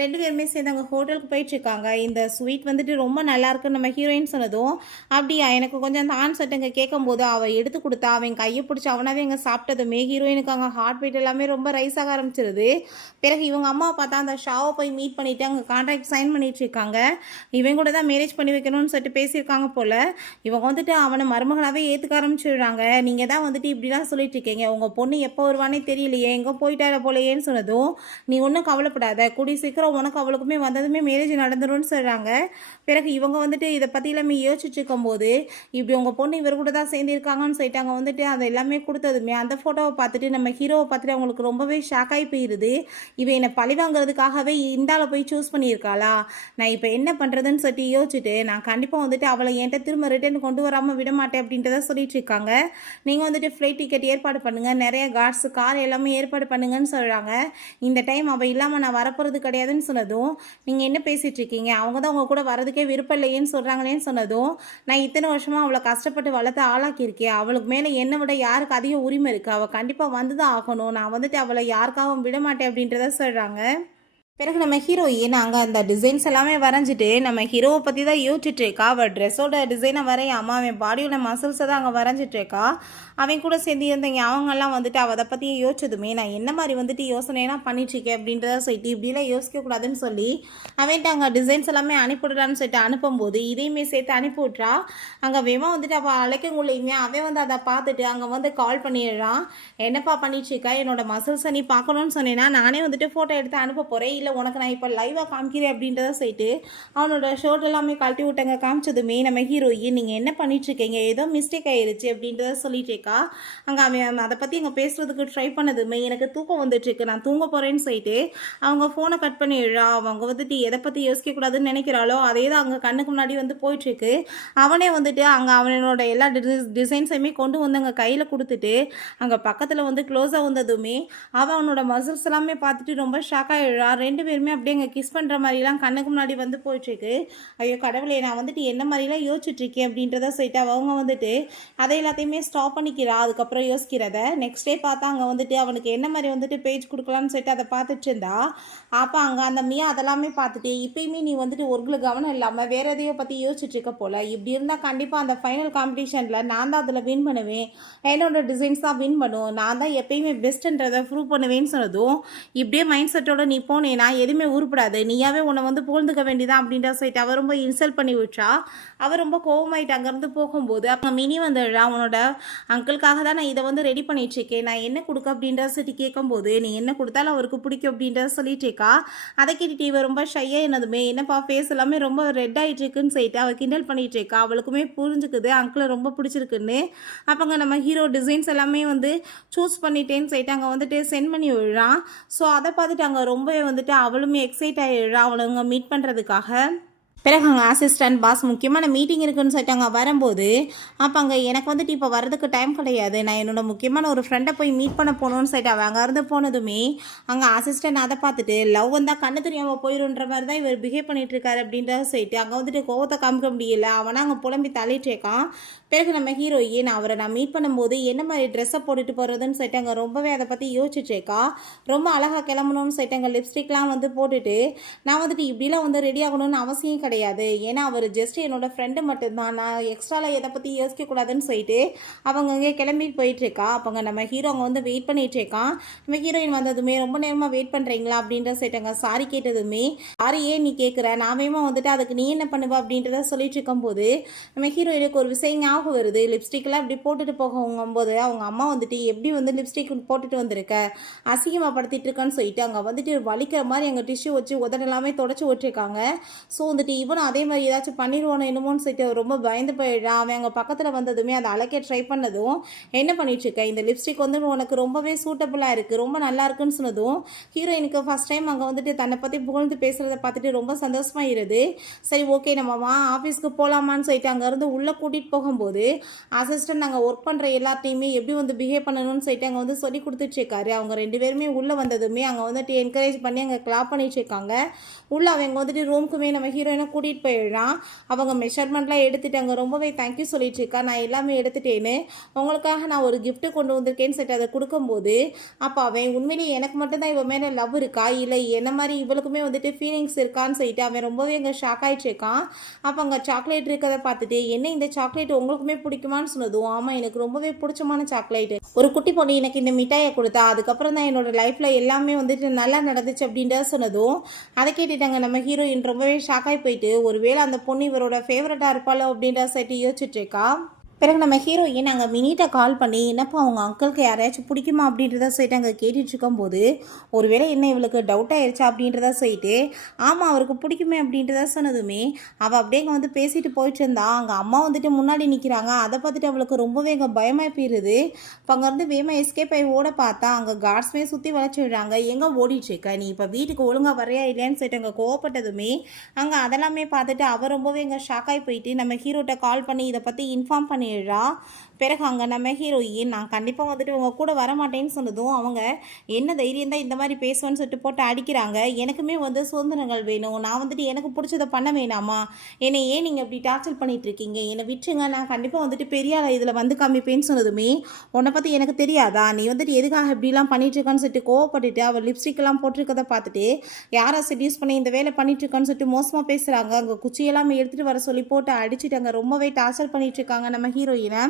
ரெண்டு பேருமே சேர்ந்து அங்கே ஹோட்டலுக்கு போயிட்டுருக்காங்க. இந்த ஸ்வீட் வந்துட்டு ரொம்ப நல்லாயிருக்குன்னு நம்ம ஹீரோயின் சொன்னதும் அப்படியா எனக்கு கொஞ்சம் தான் சொல்லிட்டு அங்கே கேட்கும்போது அவள் எடுத்து கொடுத்தா அவன் கையை பிடிச்சி அவனாவே அங்கே சாப்பிட்டதுமே ஹீரோயினுக்கு அங்கே ஹார்ட் பீட் எல்லாமே ரொம்ப ரைஸ் ஆக ஆரம்பிச்சிருது. பிறகு இவங்க அம்மா பார்த்தா அந்த ஷாவை போய் மீட் பண்ணிவிட்டு அங்கே கான்ட்ராக்ட் சைன் பண்ணிட்டு இருக்காங்க. இவன் கூட தான் மேரேஜ் பண்ணி வைக்கணும்னு சொல்லிட்டு பேசியிருக்காங்க போல். இவங்க வந்துட்டு அவனை மருமகளாகவே ஏற்றுக்க ஆரம்பிச்சிடுறாங்க. நீங்கள் தான் வந்துட்டு இப்படிலாம் சொல்லிட்டு இருக்கீங்க, உங்கள் பொண்ணு எப்போ வருவானே தெரியலையே, எங்கே போயிட்டார போலையேன்னு சொன்னதும் நீ ஒன்றும் கவலைப்படாத, கூடி சீக்கிரம் உனக்கு அவளுக்குமே வந்ததுமே மேரேஜ் நடந்துரும்னு சொல்கிறாங்க. பிறகு இவங்க வந்துட்டு இதை பற்றி எல்லாமே யோசிச்சுட்டு இருக்கும்போது இப்படி உங்கள் பொண்ணு இவர் கூட தான் சேர்ந்துருக்காங்கன்னு சொல்லிட்டு அங்கே வந்துட்டு அதை எல்லாமே கொடுத்ததுமே அந்த ஃபோட்டோவை பார்த்துட்டு நம்ம ஹீரோவை பார்த்துட்டு அவங்களுக்கு ரொம்பவே ஷாக்காகி போயிடுது. இவன் என்னை பழி வாங்குறதுக்காகவே இந்தால போய் சூஸ் பண்ணியிருக்காளா, நான் இப்போ என்ன பண்ணுறதுன்னு சொல்லிட்டு யோசிச்சுட்டு நான் கண்டிப்பாக வந்துட்டு அவளை என்கிட்ட திரும்ப ரிட்டர்ன் கொண்டு வராமல் விட மாட்டேன் அப்படின்றத சொல்லிட்டு இருக்காங்க. நீங்கள் வந்துட்டு ஃப்ளைட் டிக்கெட் ஏற்பாடு பண்ணுங்கள், நிறைய கார்ட்ஸு கார் எல்லாமே ஏற்பாடு பண்ணுங்கன்னு சொல்கிறாங்க. இந்த டைம் அவள் இல்லாமல் நான் வரப்போகிறது கிடையாதுன்னு சொன்னதும் நீங்கள் என்ன பேசிகிட்டு இருக்கீங்க, அவங்க தான் உங்கள் கூட வரதுக்கே விருப்பம் இல்லையேன்னு சொல்கிறாங்களேன்னு சொன்னதும் நான் இத்தனை வருஷமாக அவளை கஷ்டப்பட்டு வளர்த்து ஆளாக்கியிருக்கேன், அவளுக்கு மேலே என்னை விட யாருக்கு அதிக உரிமை இருக்குது, அவள் கண்டிப்பாக வந்து தான் ஆகணும், நான் வந்துட்டு அவளை யாருக்காகவும் விட மாட்டேன் அப்படின்றத சொல்கிறாங்க. பிறகு நம்ம ஹீரோயின் அங்கே அந்த டிசைன்ஸ் எல்லாமே வரைஞ்சிட்டு நம்ம ஹீரோவை பற்றி தான் யோசிச்சுட்டு இருக்கா. அவள் ட்ரெஸ்ஸோட டிசைனை வரையாமல் அவன் பாடியோட மசில்ஸை தான் அங்கே வரைஞ்சிட்டு இருக்கா. அவன் கூட சேர்ந்து இருந்தவங்க அவங்கெல்லாம் வந்துட்டு அவள் அதை பற்றி யோசிச்சதுமே நான் என்ன மாதிரி வந்துட்டு யோசனைலாம் பண்ணிட்டுருக்கேன் அப்படின்றத சொல்லிட்டு இப்படிலாம் யோசிக்கக்கூடாதுன்னு சொல்லி அவன்ட்டு அங்கே டிசைன்ஸ் எல்லாமே அனுப்பிவிடுறான்னு சொல்லிட்டு அனுப்பும்போது இதையுமே சேர்த்து அனுப்பி விட்றா. அங்கே வேமா வந்துட்டு அவள் அழைக்கங்குள்ளையுமே அவன் வந்து அதை பார்த்துட்டு அங்கே வந்து கால் பண்ணிடுறான். என்னப்பா பண்ணிட்டுருக்கா, என்னோட மசில்ஸை நீ பார்க்கணுன்னு சொன்னேன்னா நானே வந்துட்டு ஃபோட்டோ எடுத்து அனுப்ப போகிறேன், இல்லை உனக்கு நான் இப்போ லைவாக காமிக்கிறேன் அப்படின்றத சொல்லிட்டு அவனோட ஷர்ட் எல்லாமே கழட்டி விட்டாங்க. காமிச்சதுமே நம்ம ஹீரோயின் நீங்கள் என்ன பண்ணிட்டுருக்கீங்க, ஏதோ மிஸ்டேக் ஆயிடுச்சு அப்படின்றத சொல்லிட்டு இருக்கா. அங்கே அவன் அதை பற்றி அங்கே பேசுகிறதுக்கு ட்ரை பண்ணதுமே எனக்கு தூக்கம் வந்துட்டுருக்கு, நான் தூங்க போகிறேன்னு சொல்லிட்டு அவங்க ஃபோனை கட் பண்ணிடுறா. அவங்க வந்துட்டு எதை பற்றி யோசிக்கக்கூடாதுன்னு நினைக்கிறாளோ அதே தான் அங்கே கண்ணுக்கு முன்னாடி வந்து போயிட்டுருக்கு. அவனே வந்துட்டு அங்கே அவனோட எல்லா டிசைன்ஸையுமே கொண்டு வந்து அங்கே கையில் கொடுத்துட்டு அங்கே பக்கத்தில் வந்து க்ளோஸாக வந்ததுமே அவனோட மசில்ஸ் எல்லாமே பார்த்துட்டு ரொம்ப ஷாக் ஆகிடுறா. ரெண்டு பேருமே அப்படியே அங்கே கிஸ் பண்ணுற மாதிரிலாம் கண்ணுக்கு முன்னாடி வந்து போயிட்டுருக்கு. ஐயோ கடவுளே, நான் வந்துட்டு என்ன மாதிரிலாம் யோசிச்சுட்ருக்கேன் அப்படின்றத சொல்லிட்டு அவங்க வந்துட்டு அதை எல்லாத்தையுமே ஸ்டாப் பண்ணிக்கிறா. அதுக்கப்புறம் யோசிக்கிறத நெக்ஸ்ட் டே பார்த்தா அங்கே வந்துட்டு அவனுக்கு என்ன மாதிரி வந்துட்டு பேஜ் கொடுக்கலான்னு சொல்லிட்டு அதை பார்த்துட்டு இருந்தா. அப்போ அங்கே அந்த மியா அதெல்லாமே பார்த்துட்டு இப்போயுமே நீ வந்துட்டு ஒரு கவனம் இல்லாமல் வேறு எதையோ பற்றி யோசிச்சுட்டு இருக்க போல், இப்படி இருந்தால் கண்டிப்பாக அந்த ஃபைனல் காம்படிஷனில் நான் தான் அதில் வின் பண்ணுவேன், என்னோட டிசைன்ஸ் தான் வின் பண்ணுவோம், நான் தான் எப்பயுமே பெஸ்ட்டுன்றதை ப்ரூவ் பண்ணுவேன்னு சொன்னதும் இப்படியே மைண்ட் செட்டோட நீ போனேன்னா எதுவுமே உருப்படாது, நீயாவே உன்னை வந்து புகழ்ந்துக்க வேண்டியதான் அப்படின்ற சொல்லிட்டு அவர் ரொம்ப இன்சல்ட் பண்ணி விட்டா. அவர் ரொம்ப கோவமாயிட்டு அங்கேருந்து போகும்போது அப்போ மினி வந்துடுறா. அவனோட அங்கிளுக்காக தான் நான் இதை வந்து ரெடி பண்ணிட்டுருக்கேன், நான் என்ன கொடுக்க அப்படின்றத சொல்லி கேட்கும்போது நீ என்ன கொடுத்தாலும் அவருக்கு பிடிக்கும் அப்படின்றத சொல்லிட்டுருக்கா. அதை கேட்டுட்டு இவன் ரொம்ப ஷையாக என்னதுமே என்னப்பா ஃபேஸ் எல்லாமே ரொம்ப ரெட் ஆகிட்டு இருக்குன்னு சொல்லிட்டு அவள் கிண்டல் பண்ணிட்டு இருக்கா. அவளுக்குமே புரிஞ்சுக்குது அங்கிளை ரொம்ப பிடிச்சிருக்குன்னு. அப்போங்க நம்ம ஹீரோ டிசைன்ஸ் எல்லாமே வந்து சூஸ் பண்ணிட்டேன்னு சொல்லிட்டு அங்கே வந்துட்டு சென்ட் பண்ணி விடுறான். ஸோ அதை பார்த்துட்டு அங்கே ரொம்பவே வந்துட்டு அவளுமே எக்ஸைட் ஆகிடுறா அவளுங்க மீட் பண்ணுறதுக்காக. பிறகு அங்கே அசிஸ்டன்ட் பாஸ் முக்கியமான மீட்டிங் இருக்குன்னு சொல்லிட்டு அங்கே வரும்போது அப்போ அங்கே எனக்கு வந்துட்டு இப்போ வரதுக்கு டைம் கிடையாது, நான் என்னோட முக்கியமான ஒரு ஃப்ரெண்டை போய் மீட் பண்ண போகணுன்னு சொல்லிட்டு அவள் அங்கேருந்து போனதுமே அங்கே அசிஸ்டன்ட் அதை பார்த்துட்டு லவ் வந்தால் கண்ணு தெரியாமல் போயிடுன்ற மாதிரி தான் இவர் பிஹேவ் பண்ணிட்டு இருக்காரு அப்படின்றத சொல்லிட்டு அங்கே வந்துட்டு கோவத்தை காமிக்க முடியல, அவனை அங்கே புலம்பி தள்ளிட்டேக்கான். பிறகு நம்ம ஹீரோயின் அவரை நான் மீட் பண்ணும்போது என்ன மாதிரி ட்ரெஸ்ஸை போட்டுட்டு போகிறதுன்னு சொல்லிட்டு அங்கே ரொம்பவே அதை பற்றி யோசிச்சுட்டேக்கா. ரொம்ப அழகாக கிளம்பணும்னு சொல்லிட்டு அங்கே லிப்ஸ்டிக்லாம் வந்து போட்டுட்டு நான் வந்துட்டு இப்படிலாம் வந்து ரெடி ஆகணும்னு அவசியம் கிடையாது, ஏன்னா அவர் ஜஸ்ட் என்னோட ஃப்ரெண்டு மட்டும்தான், நான் எக்ஸ்ட்ராவில் எதை பற்றி யோசிக்கக்கூடாதுன்னு சொல்லிட்டு அவங்க அங்கே கிளம்பி போயிட்டுருக்கா. அப்போங்க நம்ம ஹீரோ அங்கே வந்து வெயிட் பண்ணிகிட்ருக்கான். நம்ம ஹீரோயின் வந்ததுமே ரொம்ப நேரமாக வெயிட் பண்ணுறீங்களா அப்படின்ற சொல்லிட்டாங்க. சாரி கேட்டதுமே சாரி ஏன் நீ கேட்குற, நான் வேகமாக வந்துட்டு அதுக்கு நீ என்ன பண்ணுவ அப்படின்றத சொல்லிட்டு இருக்கும்போது நம்ம ஹீரோயினுக்கு ஒரு விஷயம் ஞாபகம் வருது. லிப்ஸ்டிக்லாம் இப்படி போட்டுட்டு போகும்போது அவங்க அம்மா வந்துட்டு எப்படி வந்து லிப்ஸ்டிக் போட்டுட்டு வந்திருக்க, அசிங்கமாக படுத்திட்டு இருக்கேன்னு சொல்லிட்டு அங்கே வந்துட்டு வலிக்கிற மாதிரி எங்கள் டிஷ்யூ வச்சு உதடெல்லாமே தொடச்சி விட்டுருக்காங்க. ஸோ வந்துட்டு இவனும் அதே மாதிரி ஏதாச்சும் பண்ணிடுவானோ என்னமோன்னு சொல்லிட்டு ரொம்ப பயந்து போயிடுறான். அவன் அங்கே பக்கத்தில் வந்ததுமே அதை அழைக்க ட்ரை பண்ணதும் என்ன பண்ணிட்டுருக்க, இந்த லிப்ஸ்டிக் வந்து உனக்கு ரொம்பவே சூட்டபுளாக இருக்குது, ரொம்ப நல்லா இருக்குன்னு சொன்னதும் ஹீரோயினுக்கு ஃபஸ்ட் டைம் அங்கே வந்துட்டு தன்னை பற்றி புகழ்ந்து பேசுகிறத பார்த்துட்டு ரொம்ப சந்தோஷமாயிருது. சரி ஓகே நம்ம ஆஃபீஸ்க்கு போகலாமான்னு சொல்லிட்டு அங்கேருந்து உள்ளே கூட்டிகிட்டு போகும்போது அசிஸ்டன்ட் நாங்கள் ஒர்க் பண்ணுற எல்லாத்தையுமே எப்படி வந்து பிஹேவ் பண்ணணும்னு சொல்லிட்டு அங்கே வந்து சொல்லி கொடுத்துட்ருக்காரு. அவங்க 2 பேருமே உள்ளே வந்ததுமே அங்கே வந்துட்டு என்கரேஜ் பண்ணி அங்கே கிளாப் பண்ணிட்டுருக்காங்க. உள்ளே அவங்க வந்துட்டு ரூமுக்குமே நம்ம ஹீரோயினை கூட்டிகிட்டு போயிடுறான். அவங்க மெஷர்மெண்ட்லாம் எடுத்துகிட்டு அங்கே ரொம்பவே தேங்க்யூ சொல்லிட்டு இருக்கா, நான் எல்லாமே எடுத்துட்டேன்னு உங்களுக்காக நான் ஒரு கிஃப்ட்டு கொண்டு வந்திருக்கேன்னு சொல்லிட்டு அதை கொடுக்கும்போது அப்போ அவன் உண்மையிலேயே எனக்கு மட்டும்தான் இவன் மேலே லவ் இருக்கா இல்லை என்ன மாதிரி இவளுக்குமே வந்துட்டு ஃபீலிங்ஸ் இருக்கான்னு சொல்லிட்டு அவன் ரொம்பவே அங்கே ஷாக் ஆகிட்டுருக்கான். அப்போ அங்கே சாக்லேட் இருக்கிறத பார்த்துட்டு என்ன இந்த சாக்லேட் உங்களுக்குமே பிடிக்குமான்னு சொன்னதும் ஆமாம் எனக்கு ரொம்பவே பிடிச்சமான சாக்லேட்டு, ஒரு குட்டி பொண்ணு எனக்கு இந்த மிட்டாயை கொடுத்தா அதுக்கப்புறம் தான் என்னோட லைஃப்பில் எல்லாமே வந்துட்டு நல்லா நடந்துச்சு அப்படின்றத சொன்னதும் அதை கேட்டுட்டாங்க நம்ம ஹீரோயின் ரொம்பவே ஷாக் ஆகி போயிட்டு ஒருவேளை அந்த பொண்ணு இவரோட ஃபேவரட்டாக இருப்பாளோ அப்படின்ற சைட்டு யோசிச்சுட்ருக்கா. பிறகு நம்ம ஹீரோயின் அங்கே மினிட்ட கால் பண்ணி என்னப்பா அவங்க அங்கிளுக்கு யாரையாச்சும் பிடிக்குமா அப்படின்றத சொல்லிட்டு அங்கே கேட்டுட்டு இருக்கும்போது ஒருவேளை என்ன இவளுக்கு டவுட் ஆயிடுச்சா அப்படின்றத சொல்லிட்டு ஆமாம் அவருக்கு பிடிக்குமே அப்படின்றத சொன்னதுமே அவள் அப்படியே அங்கே வந்து பேசிட்டு போயிட்டு இருந்தா. அங்கே அம்மா வந்துட்டு முன்னாடி நிற்கிறாங்க. அதை பார்த்துட்டு அவளுக்கு ரொம்பவே அங்கே பயமாக போயிடுது. இப்போ அங்கேருந்து வேமா எஸ்கேப் ஆகி ஓட பார்த்தா அங்கே கார்ட்ஸ்மே சுற்றி வளைச்சி விடுறாங்க. எங்கே ஓடிட்டுருக்க நீ, இப்போ வீட்டுக்கு ஒழுங்காக வரையா இல்லையான்னு சொல்லிட்டு அங்கே கோவப்பட்டதுமே அங்கே அதெல்லாமே பார்த்துட்டு அவள் ரொம்பவே அங்கே ஷாக் ஆகி போயிட்டு நம்ம ஹீரோட்ட கால் பண்ணி இதை பற்றி இன்ஃபார்ம் பண்ணி பிறகு அங்கே நம்ம ஹீரோயின் நான் கண்டிப்பாக வந்துட்டு உங்கள் கூட வரமாட்டேன்னு சொன்னதும் அவங்க என்ன தைரியம் தான் இந்த மாதிரி பேசுவேன்னு சொல்லிட்டு போட்டு அடிக்கிறாங்க. எனக்குமே வந்து சுதந்திரங்கள் வேணும், நான் வந்துட்டு எனக்கு பிடிச்சதை பண்ண வேணாமா, என்னை ஏன் நீங்கள் இப்படி டார்ச்சர் பண்ணிட்டு இருக்கீங்க, என்னை விட்டுருங்க, நான் கண்டிப்பாக வந்துட்டு பெரிய ஆளை இதில் வந்து காமிப்பேன்னு சொன்னதுமே உன்னை பற்றி எனக்கு தெரியாதா, நீ வந்துட்டு எதுக்காக இப்படிலாம் பண்ணிட்டு இருக்கான்னு சொல்லிட்டு கோவப்பட்டுட்டு அவள் லிப்ஸ்டிக்கெல்லாம் போட்டிருக்கதை பார்த்துட்டு யாரை செட்யூஸ் பண்ணி இந்த வேலை பண்ணிட்டு இருக்கான்னு சொல்லிட்டு மோசமாக பேசுகிறாங்க. அங்கே குச்சியெல்லாம் எடுத்துகிட்டு வர சொல்லி போட்டு அடிச்சுட்டு அங்கே ரொம்பவே டார்ச்சர் பண்ணிட்டு இருக்காங்க நம்ம ஹீரோயினை.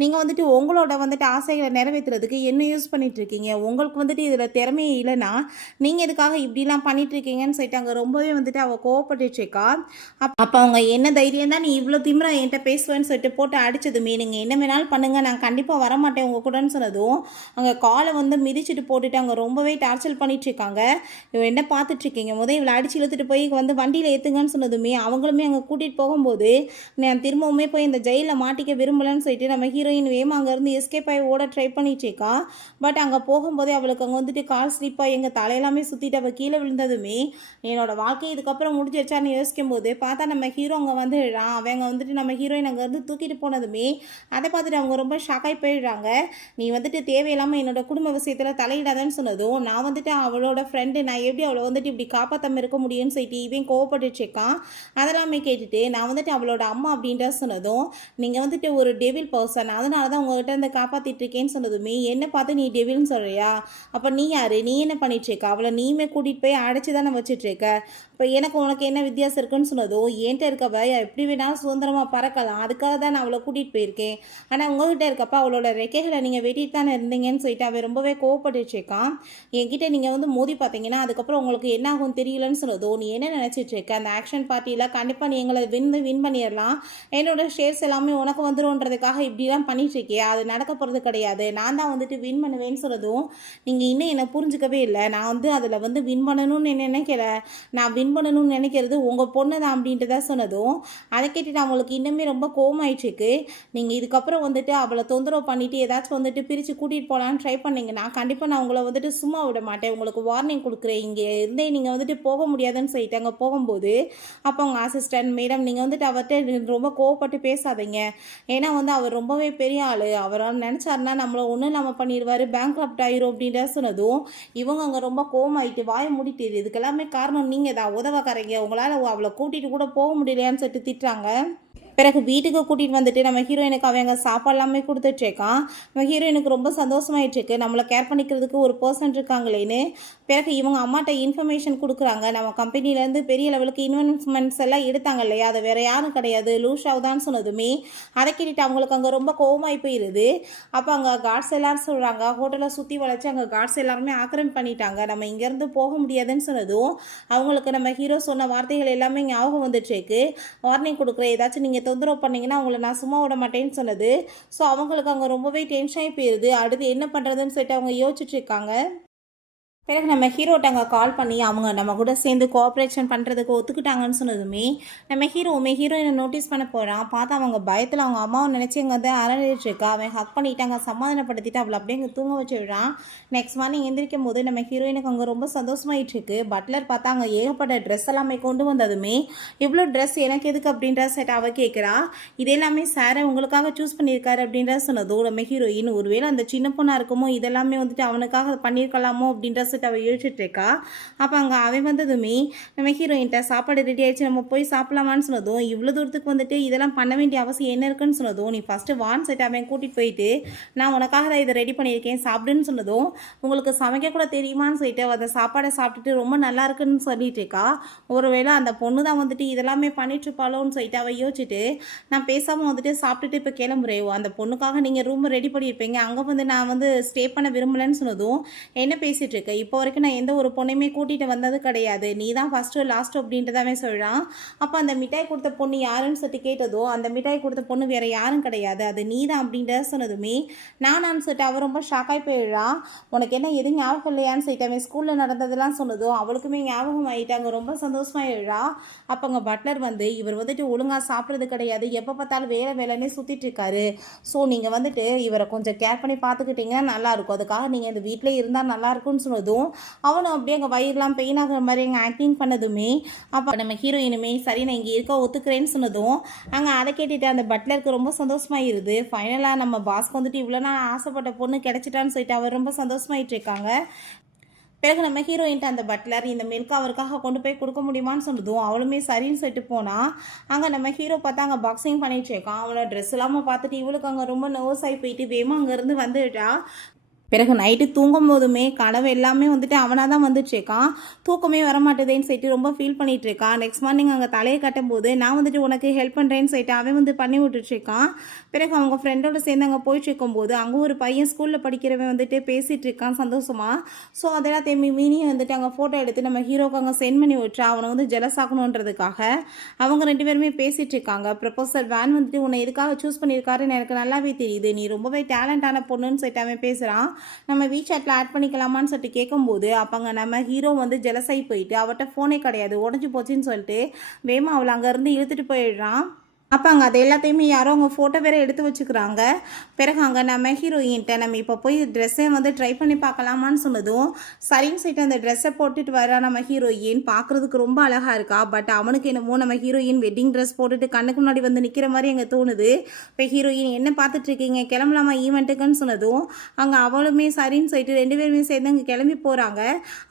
நீங்கள் வந்துட்டு உங்களோட வந்துட்டு ஆசைகளை நிறைவேற்றுறதுக்கு என்ன யூஸ் பண்ணிட்டு இருக்கீங்க, உங்களுக்கு வந்துட்டு இதில் திறமையே இல்லைன்னா நீங்கள் எதுக்காக இப்படிலாம் பண்ணிட்டு இருக்கீங்கன்னு சொல்லிட்டு அங்கே ரொம்பவே வந்துட்டு அவள் கோவப்பட்டுருக்கா. அப்போ அவங்க என்ன தைரியம் தான் நீ இவ்வளோ திமிரா என்கிட்ட பேசுவேன்னு சொல்லிட்டு போட்டு அடிச்சதுமே நீங்கள் என்ன வேணாலும் பண்ணுங்கள் நான் கண்டிப்பாக வரமாட்டேன் உங்கள் கூடன்னு சொன்னதும் அங்கே காலை வந்து மிதிச்சுட்டு போட்டுட்டு அங்கே ரொம்பவே டார்ச்சர் பண்ணிட்டு இருக்காங்க. இவன் என்ன பார்த்துட்டு இருக்கீங்க, முதல் இவளை அடிச்சு இழுத்துட்டு போய் வந்து வண்டியில் ஏற்றுங்கன்னு சொன்னதுமே அவங்களுமே அங்கே கூட்டிகிட்டு போகும்போது நான் திரும்பவுமே போய் இந்த ஜெயிலில் மாட்டிக்க விரும்பலன்னு சொல்லிட்டு நம்ம ஹீரோயின் வேமா அங்கேருந்து எஸ்கேப் ஆகி ஓட ட்ரை பண்ணிட்டுருக்கா. பட் அங்கே போகும்போதே அவளுக்கு அங்கே வந்துட்டு கால் ஸ்லிப்பாக எங்கள் தலையெல்லாமே சுற்றிட்டு அவள் கீழே விழுந்ததுமே என்னோட வாழ்க்கை இதுக்கப்புறம் முடிஞ்சிருச்சான்னு யோசிக்கும் போது பார்த்தா நம்ம ஹீரோ அங்கே வந்துடுறான். அவங்க வந்துட்டு நம்ம ஹீரோயின் அங்கேருந்து தூக்கிட்டு போனதுமே அதை பார்த்துட்டு அவங்க ரொம்ப ஷாக்காகி போயிடுறாங்க. நீ வந்துட்டு தேவையில்லாமல் என்னோட குடும்ப விஷயத்தில் தலையிடாதன்னு சொன்னதும் நான் வந்துட்டு அவளோட ஃப்ரெண்டு, நான் எப்படி அவளை வந்துட்டு இப்படி காப்பாற்றாமல் இருக்க முடியும்னு சொல்லிட்டு இவன் கோவப்பட்டுருக்கான். அதெல்லாமே கேட்டுட்டு நான் வந்துட்டு அவளோட அம்மா அப்படின்ற சொன்னதும் நீங்கள் வந்துட்டு ஒரு டெவில் பர்சன், அதனால தான் உங்கள்கிட்ட இருந்து காப்பாற்றிட்டு இருக்கேன்னு சொன்னதுமே என்ன பார்த்து நீ டெவில்னு சொல்கிறியா, அப்போ நீ யார், நீ என்ன பண்ணிட்டுருக்க, அவளை நீயுமே கூட்டிகிட்டு போய் அடைச்சி தானே வச்சுட்ருக்க, இப்போ எனக்கு உனக்கு என்ன வித்தியாசம் இருக்குன்னு சொன்னதும் என்கிட்ட இருக்கவ எப்படி வேணாலும் சுதந்திரமாக பறக்கலாம், அதுக்காக தான் நான் அவளை கூட்டிகிட்டு போயிருக்கேன், ஆனால் உங்கள்கிட்ட இருக்கப்போ அவளோட ரெக்கைகளை நீங்கள் வெட்டிட்டு தானே இருந்தீங்கன்னு சொல்லிட்டு அவன் ரொம்பவே கோவப்பட்டுருக்கான். என்கிட்ட நீங்கள் வந்து மோதி பார்த்தீங்கன்னா அதுக்கப்புறம் உங்களுக்கு என்ன ஆகும் தெரியலன்னு சொன்னதும் நீ என்ன நினச்சிட்டு இருக்க, அந்த ஆக்ஷன் பார்ட்டியில் கண்டிப்பாக நீ எங்களை வின் பண்ணிடலாம், என்னோட ஷேர்ஸ் எல்லாமே உனக்கு வந்துருன்றதுக்காக இப்படிலாம் இதெல்லாம் பண்ணிட்டு இருக்கே, அது நடக்க போகிறது கிடையாது, நான் தான் வந்துட்டு வின் பண்ணுவேன்னு சொன்னதும், நீங்கள் இன்னும் என்னை புரிஞ்சுக்கவே இல்லை. நான் வந்து அதில் வந்து வின் பண்ணணும்னு நினைக்கல, நான் வின் பண்ணணும்னு நினைக்கிறது உங்கள் பொண்ணு தான் அப்படின்ட்டு தான் சொன்னதும், அதை கேட்டுட்டு அவங்களுக்கு இன்னுமே ரொம்ப கோவமாயிட்டுருக்கு. நீங்கள் இதுக்கப்புறம் வந்துட்டு அவளை தொந்தரவு பண்ணிவிட்டு ஏதாச்சும் வந்துட்டு பிரித்து கூட்டிகிட்டு போகலான்னு ட்ரை பண்ணிங்கன்னா கண்டிப்பாக நான் உங்களை வந்துட்டு சும்மா விட மாட்டேன், உங்களுக்கு வார்னிங் கொடுக்குறேன், இங்கே இருந்தே நீங்கள் வந்துட்டு போக முடியாதுன்னு சொல்லிட்டு அங்கே போகும்போது அப்போ அவங்க அசிஸ்டன்ட் மேடம் நீங்கள் வந்துட்டு அவர்கிட்ட ரொம்ப கோவப்பட்டு பேசாதீங்க, ஏன்னா வந்து அவர் ரொம்பவே பெரிய ஆள், அவரால் நினச்சாருன்னா நம்மளை ஒன்றும் இல்லாமல் பண்ணிடுவார், பேங்க் அப்ட் ஆயிரும் அப்படின்ற சொன்னதும் இவங்க அங்கே ரொம்ப கோவமாயிட்டு வாயை மூடிட்டு இதுக்கெல்லாமே காரணம் நீங்கள் தான் உதவக்காரங்க, உங்களால் அவளை கூட்டிகிட்டு கூட போக முடியலையான்னு சொல்லிட்டு திட்டுறாங்க. பிறகு வீட்டுக்கு கூட்டிகிட்டு வந்துட்டு நம்ம ஹீரோயினுக்கு அவங்க சாப்பாடு எல்லாமே கொடுத்துட்ருக்கான். நம்ம ஹீரோயினுக்கு ரொம்ப சந்தோஷமாயிட்டுருக்கு, நம்மளை கேர் பண்ணிக்கிறதுக்கு ஒரு பர்சன் இருக்காங்களேன்னு. பிறகு இவங்க அம்மாட்ட இன்ஃபர்மேஷன் கொடுக்குறாங்க, நம்ம கம்பெனிலேருந்து பெரிய லெவலுக்கு இன்வெஸ்ட்மெண்ட்ஸ் எல்லாம் எடுத்தாங்க இல்லையா, அது வேறு யாரும் கிடையாது லூஷாவ் தான் சொன்னதுமே அதை கேட்டுட்டு அவங்களுக்கு அங்கே ரொம்ப கோவமாகி போயிடுது. அப்போ அங்கே கார்ட்ஸ் எல்லோரும் சொல்கிறாங்க, ஹோட்டலை சுற்றி வளைச்சி அங்கே கார்ட்ஸ் எல்லாருமே ஆக்கிரமிப்பு பண்ணிட்டாங்க, நம்ம இங்கேருந்து போக முடியாதுன்னு சொன்னதும் அவங்களுக்கு நம்ம ஹீரோ சொன்ன வார்த்தைகள் எல்லாமே ஞாபகம் வந்துட்டுருக்கு. வார்னிங் கொடுக்குற ஏதாச்சும் நீங்கள் தொந்தரவு பண்ணிங்கன்னா அவங்கள நான் சும்மா விட மாட்டேன்னு சொன்னது. ஸோ அவங்களுக்கு அங்கே ரொம்பவே டென்ஷன் ஆகி போயிடுது. அடுத்து என்ன பண்ணுறதுன்னு சொல்லிட்டு அவங்க யோசிச்சுட்டு இருக்காங்க. பிறகு நம்ம ஹீரோட்ட அங்கே கால் பண்ணி அவங்க நம்ம கூட சேர்ந்து கோஆப்ரேஷன் பண்ணுறதுக்கு ஒத்துக்கிட்டாங்கன்னு சொன்னதுமே நம்ம ஹீரோயினை நோட்டீஸ் பண்ண போகிறான். பார்த்தா அவங்க பயத்தில் அவங்க அம்மாவை நினச்சி அங்கே வந்து அரளிட்டுருக்கா. அவன் ஹக் பண்ணிவிட்டு சமாதானப்படுத்திட்டு அவளை அப்படியே அங்கே தூங்க வச்சு விடுறான். நெக்ஸ்ட் மார்னிங் எந்திரிக்கும் போது நம்ம ஹீரோயினுக்கு அங்கே ரொம்ப சந்தோஷமாயிட்டுருக்கு. பட்லர் பார்த்தா அங்கே ஏகப்பட்ட ட்ரெஸ் எல்லாமே கொண்டு வந்ததுமே இவ்வளோ ட்ரெஸ் எனக்கு எதுக்கு அப்படின்ற செட் அவள் கேட்குறா. இது எல்லாமே சாரை உங்களுக்காக சூஸ் பண்ணியிருக்காரு அப்படின்ற சொன்னதும் நம்ம ஹீரோயின் ஒருவேளை அந்த சின்ன பொண்ணாக இருக்குமோ இதெல்லாமே வந்துட்டு அவனுக்காக பண்ணியிருக்கலாமோ அப்படின்ற அவள் யோசிச்சுட்டு இருக்கா. அப்போ அங்கே அவன் வந்ததுமே நம்ம ஹீரோயின்ட்ட சாப்பாடு ரெடி ஆயிடுச்சு, நம்ம போய் சாப்பிடலாமான்னு சொன்னதும் இவ்வளோ தூரத்துக்கு வந்துட்டு இதெல்லாம் பண்ண வேண்டிய அவசியம் என்ன இருக்குன்னு சொன்னதும் நீ ஃபஸ்ட்டு வான் செட் அவன் கூட்டிகிட்டு போயிட்டு நான் உனக்காக தான் இதை ரெடி பண்ணியிருக்கேன் சாப்பிடுன்னு சொன்னதும் உங்களுக்கு சமைக்க கூட தெரியுமான்னு சொல்லிட்டு அந்த சாப்பாடை சாப்பிட்டுட்டு ரொம்ப நல்லா இருக்குன்னு சொல்லிட்டு இருக்கா. ஒருவேளை அந்த பொண்ணு தான் வந்துட்டு இதெல்லாமே பண்ணிட்டு இருப்பாளோன்னு சொல்லிட்டு அவள் யோசிச்சுட்டு நான் பேசாமல் வந்துட்டு சாப்பிட்டுட்டு இப்போ கிளம்புறேன், அந்த பொண்ணுக்காக நீங்கள் ரூம் ரெடி பண்ணியிருப்பீங்க, அங்கே வந்து நான் வந்து ஸ்டே பண்ண விரும்பலன்னு சொன்னதும் என்ன பேசிகிட்டு இருக்கேன், இப்போ வரைக்கும் நான் எந்த ஒரு பொண்ணையுமே கூட்டிகிட்டு வந்தது கிடையாது, நீ தான் ஃபஸ்ட்டு லாஸ்ட்டு அப்படின்றதாவே சொல்கிறான். அப்போ அந்த மிட்டாய் கொடுத்த பொண்ணு யாருன்னு சொல்லிட்டு கேட்டதோ அந்த மிட்டாய் கொடுத்த பொண்ணு வேறு யாரும் கிடையாது, அது நீ தான் அப்படின்ற சொன்னதுமே நானான்னு சொல்லிட்டு அவள் ரொம்ப ஷாக்காகி போயிடுறான். உனக்கு என்ன எதுவும் ஞாபகம் இல்லையான்னு சொல்லிட்டு அவன் ஸ்கூலில் நடந்ததெல்லாம் சொன்னதும் அவளுக்குமே ஞாபகம் ஆகிட்டாங்க, ரொம்ப சந்தோஷமாயிடுறா. அப்போ அங்கே பட்லர் வந்து இவர் வந்துட்டு ஒழுங்காக சாப்பிட்றது கிடையாது, எப்போ பார்த்தாலும் வேலைன்னே சுற்றிட்டு இருக்காரு, ஸோ நீங்கள் வந்துட்டு இவரை கொஞ்சம் கேர் பண்ணி பார்த்துக்கிட்டிங்கன்னா நல்லாயிருக்கும், அதுக்காக நீங்கள் இந்த வீட்டிலே இருந்தால் நல்லாயிருக்கும்னு சொன்னதும் அவனும் அப்படியே அங்கே வயிறுலாம் பெயின் ஆகிற மாதிரி அங்கே ஆக்டிங் பண்ணதுமே அப்போ நம்ம ஹீரோயினுமே சரி நான் இங்கே இருக்க ஒத்துக்கிறேன்னு சொன்னதும் அங்கே அதை கேட்டுட்டு அந்த பட்லருக்கு ரொம்ப சந்தோஷமாயிருது. ஃபைனலாக நம்ம பாஸ்க்கு வந்துட்டு இவ்வளோ நாள் ஆசைப்பட்ட பொண்ணு கிடச்சிட்டான்னு சொல்லிட்டு அவர் ரொம்ப சந்தோஷமாயிட்டு இருக்காங்க. பிறகு நம்ம ஹீரோயின்ட்டு அந்த பட்லர் இந்த மில்க் அவருக்காக கொண்டு போய் கொடுக்க முடியுமான்னு சொன்னதும் அவளுமே சரின்னு சொல்லிட்டு போனால் அங்கே நம்ம ஹீரோ பார்த்தா அங்கே பாக்ஸிங் பண்ணிட்டு இருக்கான். அவளோட ட்ரெஸ் இல்லாமல் பார்த்துட்டு இவளுக்கு அங்கே ரொம்ப நர்வஸ் ஆகி போயிட்டு வேகமாக அங்கேருந்து வந்துட்டா. பிறகு நைட்டு தூங்கும் போதுமே கனவு எல்லாமே வந்துட்டு அவனாக தான் வந்துட்டுருக்கான், தூக்கமே வரமாட்டேதேன்னு சொல்லிட்டு ரொம்ப ஃபீல் பண்ணிகிட்டு இருக்கான். நெக்ஸ்ட் மார்னிங் அங்கே தலையை கட்டும் போது நான் வந்துட்டு உனக்கு ஹெல்ப் பண்ணுறேன்னு சொல்லிட்டு அவன் வந்து பண்ணி விட்டுட்ருக்கான். பிறகு அவங்க ஃப்ரெண்டோட சேர்ந்து அங்கே போயிட்டுருக்கும்போது அங்கே ஒரு பையன் ஸ்கூலில் படிக்கிறவன் வந்துட்டு பேசிகிட்டு இருக்கான் சந்தோஷமாக. ஸோ அதெல்லாம் மீனியை வந்துட்டு அங்கே ஃபோட்டோ எடுத்து நம்ம ஹீரோக்கு அங்கே சென்ட் பண்ணி விட்டுறா, அவனை வந்து ஜெலஸ் ஆகணுன்றதுக்காக. அவங்க ரெண்டு பேருமே பேசிகிட்டு இருக்காங்க. ப்ரொபோசல் வேன் வந்துட்டு உன்னை எதுக்காக சூஸ் பண்ணியிருக்காருன்னு எனக்கு நல்லாவே தெரியுது, நீ ரொம்பவே டேலண்டான பொண்ணுன்னு சொல்லிட்டு அவன் பேசுகிறான். நம்ம வீசாட்டில் ஆட் பண்ணிக்கலாமான்னு சொல்லிட்டு கேட்கும்போது அப்போங்க நம்ம ஹீரோ வந்து ஜெலஸாகி போயிட்டு அவட்ட ஃபோனே கிடையாது உடஞ்சி போச்சுன்னு சொல்லிட்டு வேமா அவளை அங்கேருந்து இழுத்துட்டு போயிடுறான். அப்போ அங்கே அது எல்லாத்தையுமே யாரோ அவங்க ஃபோட்டோ வேறு எடுத்து வச்சுக்கிறாங்க. பிறகு அங்கே நம்ம ஹீரோயின்ட்ட நம்ம இப்போ போய் ட்ரெஸ்ஸை வந்து ட்ரை பண்ணி பார்க்கலாமான்னு சொன்னதும் சரின்னு சொல்லிட்டு அந்த ட்ரெஸ்ஸை போட்டுட்டு வரா நம்ம ஹீரோயின். பார்க்குறதுக்கு ரொம்ப அழகாக இருக்கா. பட் அவனுக்கு என்னமோ நம்ம ஹீரோயின் வெட்டிங் ட்ரெஸ் போட்டுட்டு கண்ணுக்கு முன்னாடி வந்து நிற்கிற மாதிரி எங்கே தோணுது. இப்போ ஹீரோயின் என்ன பார்த்துட்ருக்கீங்க, கிளம்பலாமா ஈவெண்ட்டுக்குன்னு சொன்னதும் அங்கே அவளுமே சரின்னு சொல்லிட்டு ரெண்டு பேருமே சேர்ந்து அங்கே கிளம்பி போகிறாங்க.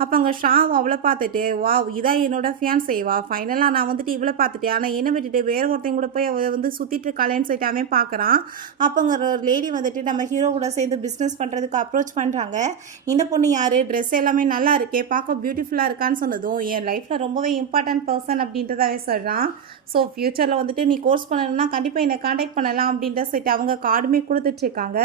அப்போ அங்கே ஷாவ் அவளை பார்த்துட்டு வா இதான் என்னோட ஃபியான்சேவா, ஃபைனலாக நான் வந்துட்டு இவளை பார்த்துட்டேன், ஆனால் என்ன விட்டுட்டு வேறு ஒருத்தையும் கூட போய் வந்து சுற்றிட்டு இருக்காளேன்னு சொல்லிட்டு அவன் பார்க்குறான். அப்போங்க ஒரு லேடி வந்துட்டு நம்ம ஹீரோ கூட சேர்ந்து பிஸ்னஸ் பண்ணுறதுக்கு அப்ரோச் பண்ணுறாங்க. இந்த பொண்ணு யார், ட்ரெஸ் எல்லாமே நல்லா இருக்கே, பார்க்க பியூட்டிஃபுல்லாக இருக்கான்னு சொன்னதும் என் லைஃப்பில் ரொம்பவே இம்பார்ட்டன்ட் பர்சன் அப்படின்றதாவே சொல்கிறான். ஸோ ஃப்யூச்சரில் வந்துட்டு நீ கோர்ஸ் பண்ணணும்னா கண்டிப்பாக என்னை காண்டாக்ட் பண்ணலாம் அப்படின்ற சொல்லிட்டு அவங்க கார்டுமே கொடுத்துட்ருக்காங்க.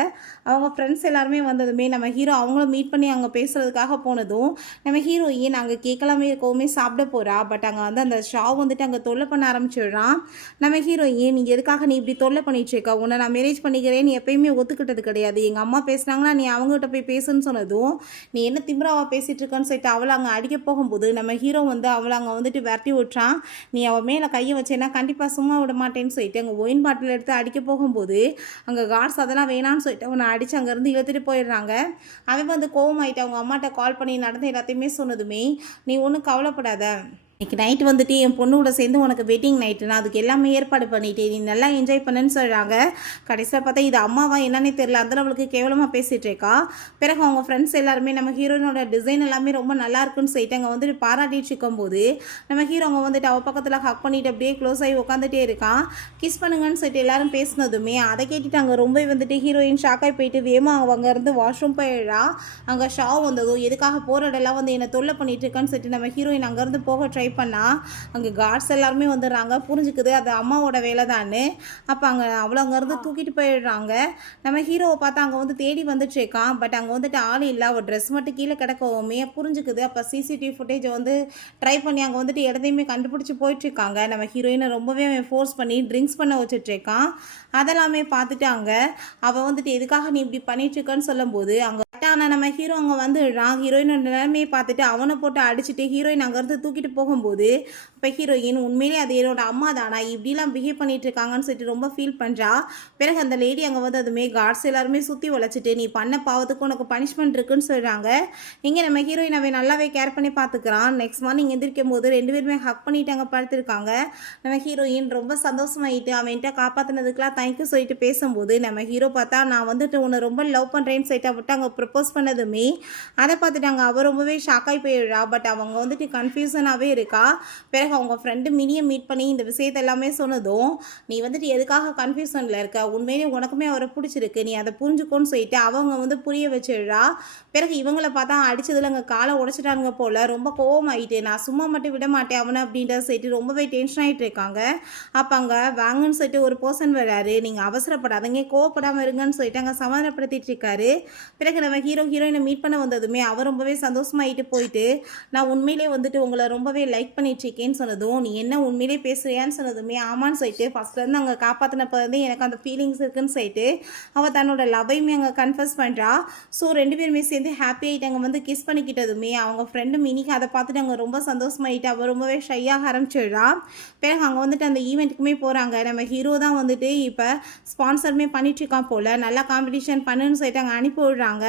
அவங்க ஃப்ரெண்ட்ஸ் எல்லாருமே வந்ததுமே நம்ம ஹீரோ அவங்களும் மீட் பண்ணி அங்கே பேசுகிறதுக்காக போனதும் நம்ம ஹீரோயின் அங்கே கேட்கலாமே இருக்கவுமே சாப்பிட போகிறா. பட் அங்கே வந்து அந்த ஷாவ் வந்துட்டு அங்கே தொல்லை பண்ண ஆரம்பிச்சிடுறான். நம்ம ஹீரோ ஏன் நீ எதுக்காக நீ இப்படி தொல்லை பண்ணிட்டு இருக்க, உன்னை நான் மேரேஜ் பண்ணிக்கிறேன் நீ எப்பயுமே ஒத்துக்கிட்டது கிடையாது, எங்கள் அம்மா பேசுனாங்கன்னா நீ அவங்ககிட்ட போய் பேசுன்னு சொன்னதும் நீ என்ன திமிராவா பேசிகிட்டு இருக்கன்னு சொல்லிட்டு அவளை அங்கே அடிக்க போகும்போது நம்ம ஹீரோ வந்து அவளை அங்கே வந்துட்டு விரட்டி விட்டுறான். நீ அவள் மேலே கையை வச்சேன்னா கண்டிப்பாக சும்மா விட மாட்டேன்னு சொல்லிட்டு அங்கே ஒயின் பாட்டில் எடுத்து அடிக்க போகும்போது அங்கே கார்ட்ஸ் அதெல்லாம் வேணான்னு சொல்லிட்டு அவனை அடித்து அங்கேருந்து இழுத்துட்டு போயிடுறாங்க. அவன் வந்து கோவமாயிட்டு அவங்க அம்மாட்ட கால் பண்ணி நடந்து எல்லாத்தையுமே சொன்னதுமே நீ ஒன்றும் கவலைப்படாத, இன்னைக்கு நைட்டு வந்துட்டு என் பொண்ணோட சேர்ந்து உனக்கு வெட்டிங் நைட்டு, நான் அதுக்கு எல்லாமே ஏற்பாடு பண்ணிட்டேன், நீ நல்லா என்ஜாய் பண்ணுன்னு சொல்கிறாங்க. கடைசியில் பார்த்தா இது அம்மாவா என்னன்னே தெரியல, அந்த அவளுக்கு கேவலமாக பேசிகிட்டு இருக்கா. பிறகு அவங்க ஃப்ரெண்ட்ஸ் எல்லாருமே நம்ம ஹீரோயினோட டிசைன் எல்லாமே ரொம்ப நல்லா இருக்குன்னு சொல்லிட்டு அங்கே வந்துட்டு பாராட்டிட்டு இருக்கும்போது நம்ம ஹீரோ அவங்க வந்துட்டு அவள் பக்கத்தில் ஹக் பண்ணிட்டு அப்படியே க்ளோஸ் ஆகி உட்காந்துட்டே இருக்கான். கிஸ் பண்ணுங்கன்னு சொல்லிட்டு எல்லாரும் பேசினதுமே அதை கேட்டுட்டு அங்கே ரொம்ப வந்துட்டு ஹீரோயின் ஷாக்காகி போயிட்டு வேமா அங்கேருந்து வாஷ்ரூம் போயிடுறா. அங்கே ஷா வந்ததும் எதுக்காக போகிறடெல்லாம் வந்து என்னை தொல்லை பண்ணிட்டு இருக்கான்னு சொல்லிட்டு நம்ம ஹீரோயின் அங்கேருந்து போக ட்ரை பண்ணா. அங்கே கார்ட்ஸ் எல்லாருமே வந்துடுறாங்க. புரிஞ்சுக்குது அது அம்மாவோட வேலை தான்னு. அப்போ அங்கே அவ்வளோ அங்கேருந்து தூக்கிட்டு போயிடுறாங்க. நம்ம ஹீரோவை பார்த்தா அங்கே வந்து தேடி வந்துட்டு இருக்கான். பட் அங்கே வந்துட்டு ஆள் இல்லை, அவள் ட்ரெஸ் மட்டும் கீழே கிடக்கவுமே புரிஞ்சுக்குது. அப்போ சிசிடிவி ஃபுட்டேஜை வந்து ட்ரை பண்ணி அங்கே வந்துட்டு இடத்தையுமே கண்டுபிடிச்சி போயிட்டுருக்காங்க. நம்ம ஹீரோயினை ரொம்பவே ஃபோர்ஸ் பண்ணி ட்ரிங்க்ஸ் பண்ண வச்சுட்ருக்கான். அதெல்லாமே பார்த்துட்டு அங்கே அவள் வந்துட்டு எதுக்காக நீ இப்படி பண்ணிட்டுருக்கன்னு சொல்லும்போது அங்கே ஆனால் நம்ம ஹீரோ அங்கே வந்துடுறான். ஹீரோயினோட நிலைமையை பார்த்துட்டு அவனை போட்டு அடிச்சுட்டு ஹீரோயின் அங்கேருந்து தூக்கிட்டு போகும்போது இப்போ ஹீரோயின் உண்மையிலே அது என்னோட அம்மா தானா இப்படிலாம் பிஹேவ் பண்ணிட்டு இருக்காங்கன்னு சொல்லிட்டு ரொம்ப ஃபீல் பண்ணுறா. பிறகு அந்த லேடி அங்கே வந்து அதுமே கார்ட்ஸ் எல்லாருமே சுற்றி உழைச்சிட்டு நீ பண்ண பாவத்துக்கு உனக்கு பனிஷ்மெண்ட் இருக்குன்னு சொல்கிறாங்க. இங்கே நம்ம ஹீரோயின் அவன் நல்லாவே கேர் பண்ணி பார்த்துக்கிறான். நெக்ஸ்ட் மார்னிங் எந்திரிக்கும் போது ரெண்டு பேருமே ஹக் பண்ணிட்டு அங்கே படுத்திருக்காங்க. நம்ம ஹீரோயின் ரொம்ப சந்தோஷமாயிட்டு அவன்கிட்ட காப்பாற்றினதுக்கெலாம் தேங்க்யூ சொல்லிட்டு பேசும்போது நம்ம ஹீரோ பார்த்தா நான் வந்துட்டு உன்னை ரொம்ப லவ் பண்ணுறேன்னு சொல்லிட்டு விட்டு அங்கே ப்ரப்போஸ் பண்ணதுமே அதை பார்த்துட்டாங்க. அவள் ரொம்பவே ஷாக்காகி போயிடுறா. பட் அவங்க வந்துட்டு கன்ஃபியூஷனாகவே இருக்கா. பிறகு அவங்க ஃப்ரெண்டு மினியை மீட் பண்ணி இந்த விஷயத்தை எல்லாமே சொன்னதும் நீ வந்துட்டு எதுக்காக கன்ஃபியூஷனில் இருக்க, உண்மையிலே உனக்குமே அவரை பிடிச்சிருக்கு, நீ அதை புரிஞ்சுக்கோன்னு சொல்லிட்டு அவங்க வந்து புரிய வச்சிடுறா. பிறகு இவங்களை பார்த்தா அடிச்சதில் அங்கே காலை உடச்சிட்டாங்க போல். ரொம்ப கோவமாயிட்டு நான் சும்மா மட்டும் விட மாட்டேன் அவனை அப்படின்றத சொல்லிட்டு ரொம்பவே டென்ஷன் ஆகிட்டு இருக்காங்க. அப்போ அங்கே வாங்கன்னு சொல்லிட்டு ஒரு பர்சன் வராரு. நீங்கள் அவசரப்படாதீங்க கோவப்படாமல் இருங்கன்னு சொல்லிட்டு அங்கே சமாதானப்படுத்திட்டு இருக்காரு. பிறகு நம்ம ஹீரோயினை மீட் பண்ண வந்ததுமே அவர் ரொம்பவே சந்தோஷமாயிட்டு போயிட்டு நான் உண்மையிலே வந்துட்டு உங்களை ரொம்பவே லைக் பண்ணிட்டுருக்கேன்னு சொன்னதும் நீ என்ன உண்மையிலே பேசுறியான்னு சொன்னதுமே ஆமான்னு சொல்லிட்டு ஃபஸ்ட்லேருந்து அங்கே காப்பாற்றினப்போதே எனக்கு அந்த ஃபீலிங்ஸ் இருக்குன்னு சொல்லிட்டு அவள் தன்னோட லவ்வையுமே அங்கே கன்ஃபர்ஸ் பண்ணுறா. ஸோ ரெண்டு பேருமே சேர்ந்து ஹாப்பி ஆகிட்டு அங்கே வந்து கிஸ் பண்ணிக்கிட்டதுமே அவங்க ஃப்ரெண்டு மினிக்கு அதை பார்த்துட்டு அங்கே ரொம்ப சந்தோஷமாயிட்டு அவள் ரொம்பவே ஷையாக ஆரம்பிச்சிடுறா. பிறகு அங்கே வந்துட்டு அந்த ஈவெண்ட்டுக்குமே போகிறாங்க. நம்ம ஹீரோ தான் வந்துட்டு இப்போ ஸ்பான்சருமே பண்ணிட்டுருக்கான் போல், நல்லா காம்படிஷன் பண்ணுன்னு சொல்லிட்டு அங்கே அனுப்பி விடுறாங்க.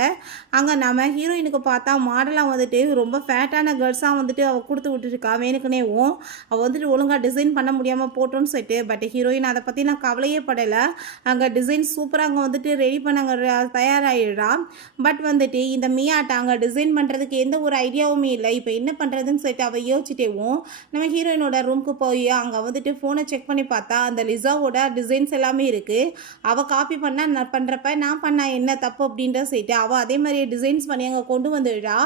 அங்கே நம்ம ஹீரோயினுக்கு பார்த்தா மாடலாக வந்துட்டு ரொம்ப ஃபேட்டான கேர்ள்ஸாக வந்துட்டு அவள் கொடுத்து விட்டுருக்கா. வேணுக்குனேவும் அவள் வந்துட்டு ஒழுங்காக டிசைன் பண்ண முடியாமல் போட்டோன்னு சொல்லிட்டு. பட் ஹீரோயின் அதை பற்றி நான் கவலையே படலை. அங்கே டிசைன் சூப்பராக அங்கே வந்துட்டு ரெடி பண்ண அங்கே தயாராகிடுறா. பட் வந்துட்டு இந்த மியாட்ட அங்கே டிசைன் பண்ணுறதுக்கு எந்த ஒரு ஐடியாவுமே இல்லை. இப்போ என்ன பண்ணுறதுன்னு சொல்லிட்டு அவள் யோசிச்சிட்டேவும் நம்ம ஹீரோயினோட ரூமுக்கு போய் அங்கே வந்துட்டு ஃபோனை செக் பண்ணி பார்த்தா அந்த லிசாவோட டிசைன்ஸ் எல்லாமே இருக்குது. அவள் காப்பி பண்ணால் நான் பண்ணுறப்ப நான் பண்ணால் என்ன தப்பு அப்படின்ற சொல்லிட்டு அவள் அதே மாதிரி டிசைன்ஸ் பண்ணி அங்கே கொண்டு வந்துடுறா.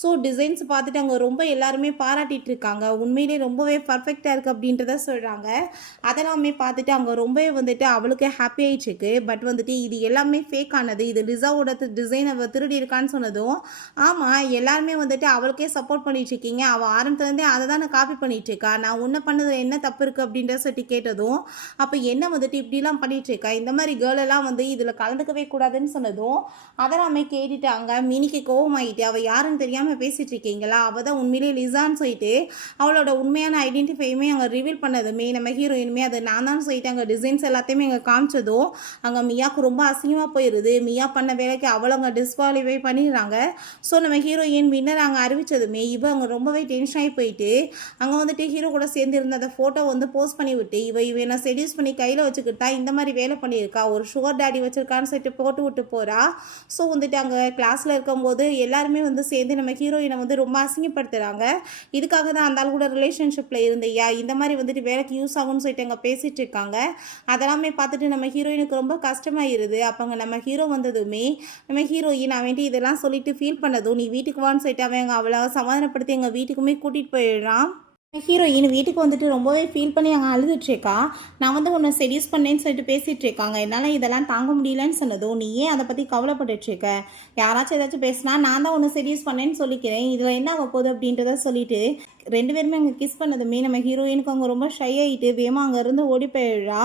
ஸோ டிசைன்ஸ் பார்த்துட்டு அங்கே ரொம்ப எல்லாருமே பாராட்டிட்டு இருக்காங்க. உண்மையிலே ரொம்பவே பர்ஃபெக்டாக இருக்குது அப்படின்றத சொல்கிறாங்க. அதெல்லாமே பார்த்துட்டு அங்கே ரொம்பவே வந்துட்டு அவளுக்கு ஹாப்பி ஆயிடுச்சுக்கு. பட் வந்துட்டு இது எல்லாமே ஃபேக் ஆனது, இது லிசாவோட டிசைன் அவள் திருடி இருக்கான்னு சொன்னதும் ஆமாம் எல்லாருமே வந்துட்டு அவளுக்கே சப்போர்ட் பண்ணிட்டு இருக்கீங்க, அவள் ஆரம்பத்துலேருந்தே அதை தான் நான் காப்பி பண்ணிட்டு இருக்கா, நான் ஒன்று பண்ணது என்ன தப்பு இருக்குது அப்படின்ற சொல்லிட்டு கேட்டதும் அப்போ என்ன வந்துட்டு இப்படிலாம் பண்ணிட்டு இருக்கா, இந்த மாதிரி கேர்ள் எல்லாம் வந்து இதில் கலந்துக்கவே கூடாதுன்னு சொன்னதும் அதெல்லாமே கேட்டுட்டாங்க. மினிக்கு கோவமாயிட்டு அவள் யாருன்னு தெரியாமல் பேசிகிட்டு இருக்கீங்களா, அவள் தான் உண்மையிலே லிசான்னு சொல்லிட்டு அவளோட உண்மையான ஐடென்டிஃபையுமே அங்கே ரிவீல் பண்ணதுமே நம்ம ஹீரோயினுமே அது நான் தான் சொல்லிட்டு அங்கே டிசைன்ஸ் எல்லாத்தையுமே அங்கே காமிச்சதும் அங்கே மியாவுக்கு ரொம்ப அசிங்கமாக போயிடுது. மியா பண்ண வேலைக்கு அவளை அங்கே டிஸ்குவாலிஃபை பண்ணிடுறாங்க. ஸோ நம்ம ஹீரோயின் வின்னர் அங்கே அறிவித்ததுமே இவ அங்கே ரொம்பவே டென்ஷன் ஆகி போயிட்டு அங்கே வந்துட்டு ஹீரோ கூட சேர்ந்து இருந்த அந்த ஃபோட்டோ வந்து போஸ்ட் பண்ணி விட்டு இவனை செடியூஸ் பண்ணி கையில் வச்சுக்கிட்டா இந்த மாதிரி வேலை பண்ணியிருக்கா, ஒரு சுகர் டேடி வச்சுருக்கான்னு சொல்லிட்டு போட்டு விட்டு போகிறா. ஸோ வந்துட்டு அங்கே கிளாஸில் இருக்கும்போது எல்லாருமே வந்து சேர்ந்து நம்ம ஹீரோயினை வந்து ரொம்ப அசிங்கப்படுத்துகிறாங்க. இதுக்காக தான் அந்த ஆள் கூட ரிலேஷன்ஷிப்பில் இருந்தையா, இந்த மாதிரி வந்துட்டு வேலைக்கு யூஸ் ஆகும்னு சொல்லிட்டு அங்கே பேசிகிட்டு இருக்காங்க. அதெல்லாமே பார்த்துட்டு நம்ம ஹீரோயினுக்கு ரொம்ப கஷ்டமாயிருது. அப்போங்க நம்ம ஹீரோ வந்ததுமே நம்ம ஹீரோயின் அவன்ட்டு இதெல்லாம் சொல்லிட்டு ஃபீல் பண்ணதும் நீ வீட்டுக்கு வான்னு சொல்லிட்டு அவங்க அவளை சமாதானப்படுத்தி எங்கள் வீட்டுக்குமே கூட்டிகிட்டு போயிடுறான். ஹீரோயின் வீட்டுக்கு வந்துட்டு ரொம்பவே ஃபீல் பண்ணி அங்கே அழுதுட்ருக்கா. நான் வந்து உன்னை செடியூஸ் பண்ணேன்னு சொல்லிட்டு பேசிகிட்டு இருக்காங்க, என்னால் இதெல்லாம் தாங்க முடியலன்னு சொன்னதும் நீ ஏன் அதை பற்றி கவலைப்பட்டுட்ருக்க, யாராச்சும் ஏதாச்சும் பேசினா நான் தான் உன்னை செடியூஸ் பண்ணேன்னு சொல்லிக்கிறேன், இதில் என்ன ஆக போகுது அப்படின்றத சொல்லிட்டு 2 பேருமே அங்கே கிஸ் பண்ணதுமே நம்ம ஹீரோயினுக்கு அவங்க ரொம்ப ஷை ஆகிட்டு வேகமாக அங்கேருந்து ஓடி போயிடுறா.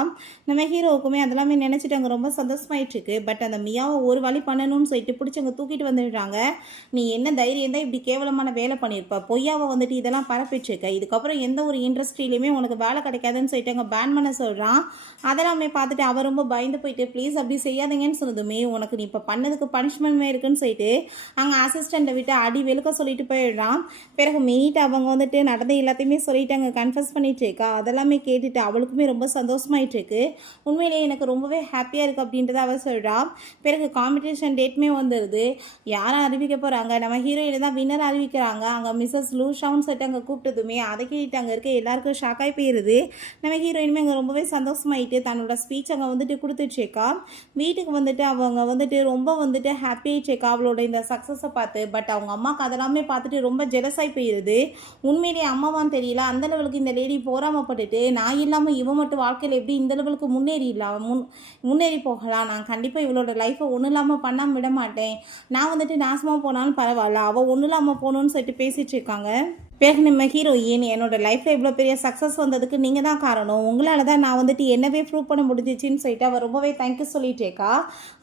நம்ம ஹீரோவுக்குமே அதெல்லாமே நினச்சிட்டு அங்கே ரொம்ப சந்தோஷமாயிட்டுருக்கு. பட் அந்த மியாவை ஒரு வழி பண்ணணும்னு சொல்லிட்டு பிடிச்சி அங்கே தூக்கிட்டு வந்துடுறாங்க. நீ என்ன தைரியம் தான் இப்படி கேவலமான வேலை பண்ணியிருப்ப, பொய்யாவை வந்துட்டு இதெல்லாம் பரப்பிச்சிருக்க, இதுக்கப்புறம் எந்த ஒரு இண்டஸ்ட்ரியிலையுமே உனக்கு வேலை கிடைக்காதுன்னு சொல்லிட்டு அங்கே பேன் பண்ண சொல்கிறான். அதெல்லாமே பார்த்துட்டு அவர் ரொம்ப பயந்து போயிட்டு ப்ளீஸ் அப்படி செய்யாதீங்கன்னு சொன்னதுமே உனக்கு நீ இப்போ பண்ணதுக்கு பனிஷ்மெண்ட்மே இருக்குன்னு சொல்லிட்டு அங்கே அசிஸ்டண்ட்டை விட்டு அடி வெளுக்க சொல்லிட்டு போயிடுறான். பிறகு மினிட்டு அவங்க வந்துட்டு நடந்த எல்லாத்தையுமே சொல்லிட்டு அங்கே கன்ஃபஸ் பண்ணிட்டு இருக்கா. அதெல்லாமே கேட்டுட்டு அவளுக்குமே ரொம்ப சந்தோஷமாயிட்டு இருக்கு. உண்மையிலேயே எனக்கு ரொம்பவே ஹாப்பியாக இருக்குது அப்படின்றத அவள் சொல்கிறா. பிறகு காம்படிஷன் டேட்மே வந்துடுது. யாரும் அறிவிக்க போகிறாங்க, நம்ம ஹீரோயினை தான் வின்னர் அறிவிக்கிறாங்க. அங்கே மிஸ்ஸஸ் லூஷான்னு சொல்லிட்டு அங்கே கூப்பிட்டதுமே அதை கேட்டு அங்கே இருக்க எல்லாருக்கும் ஷாக்காகி போயிடுது. நம்ம ஹீரோயினுமே அங்கே ரொம்பவே சந்தோஷமாயிட்டு தன்னோட ஸ்பீச் அங்கே வந்துட்டு கொடுத்துச்சேக்கா. வீட்டுக்கு வந்துட்டு அவங்க வந்துட்டு ரொம்ப வந்துட்டு ஹாப்பியாகிச்சேக்கா அவளோட இந்த சக்ஸஸை பார்த்து. பட் அவங்க அம்மாவுக்கு அதெல்லாமே பார்த்துட்டு ரொம்ப ஜெலஸாகி போயிடுது. உண்மையிலேயே அம்மாவான்னு தெரியல, அந்த லெவலுக்கு இந்த லேடி போராமப்பட்டுட்டு நான் இல்லாமல் இவன் மட்டும் வாழ்க்கையில் எப்படி இந்த லெவலுக்கு முன்னேறி போகலாம், நான் கண்டிப்பாக இவளோட லைஃப்பை ஒன்றும் இல்லாமல் பண்ணாமல் விட மாட்டேன், நான் வந்துட்டு நாசமாக போனாலும் பரவாயில்ல, அவள் ஒன்றும் இல்லாமல் போகணுன்னு சொல்லிட்டு பேசிகிட்டு இருக்காங்க. பிறகு நம்ம ஹீரோயின் என்னோட லைஃப்பில் இவ்வளோ பெரிய சக்ஸஸ் வந்ததுக்கு நீங்கள் தான் காரணம், உங்களால் தான் நான் வந்துட்டு என்னவே ப்ரூவ் பண்ண முடிஞ்சிச்சின்னு சொல்லிட்டு அவள் ரொம்பவே தேங்க்யூ சொல்லிட்டேக்கா.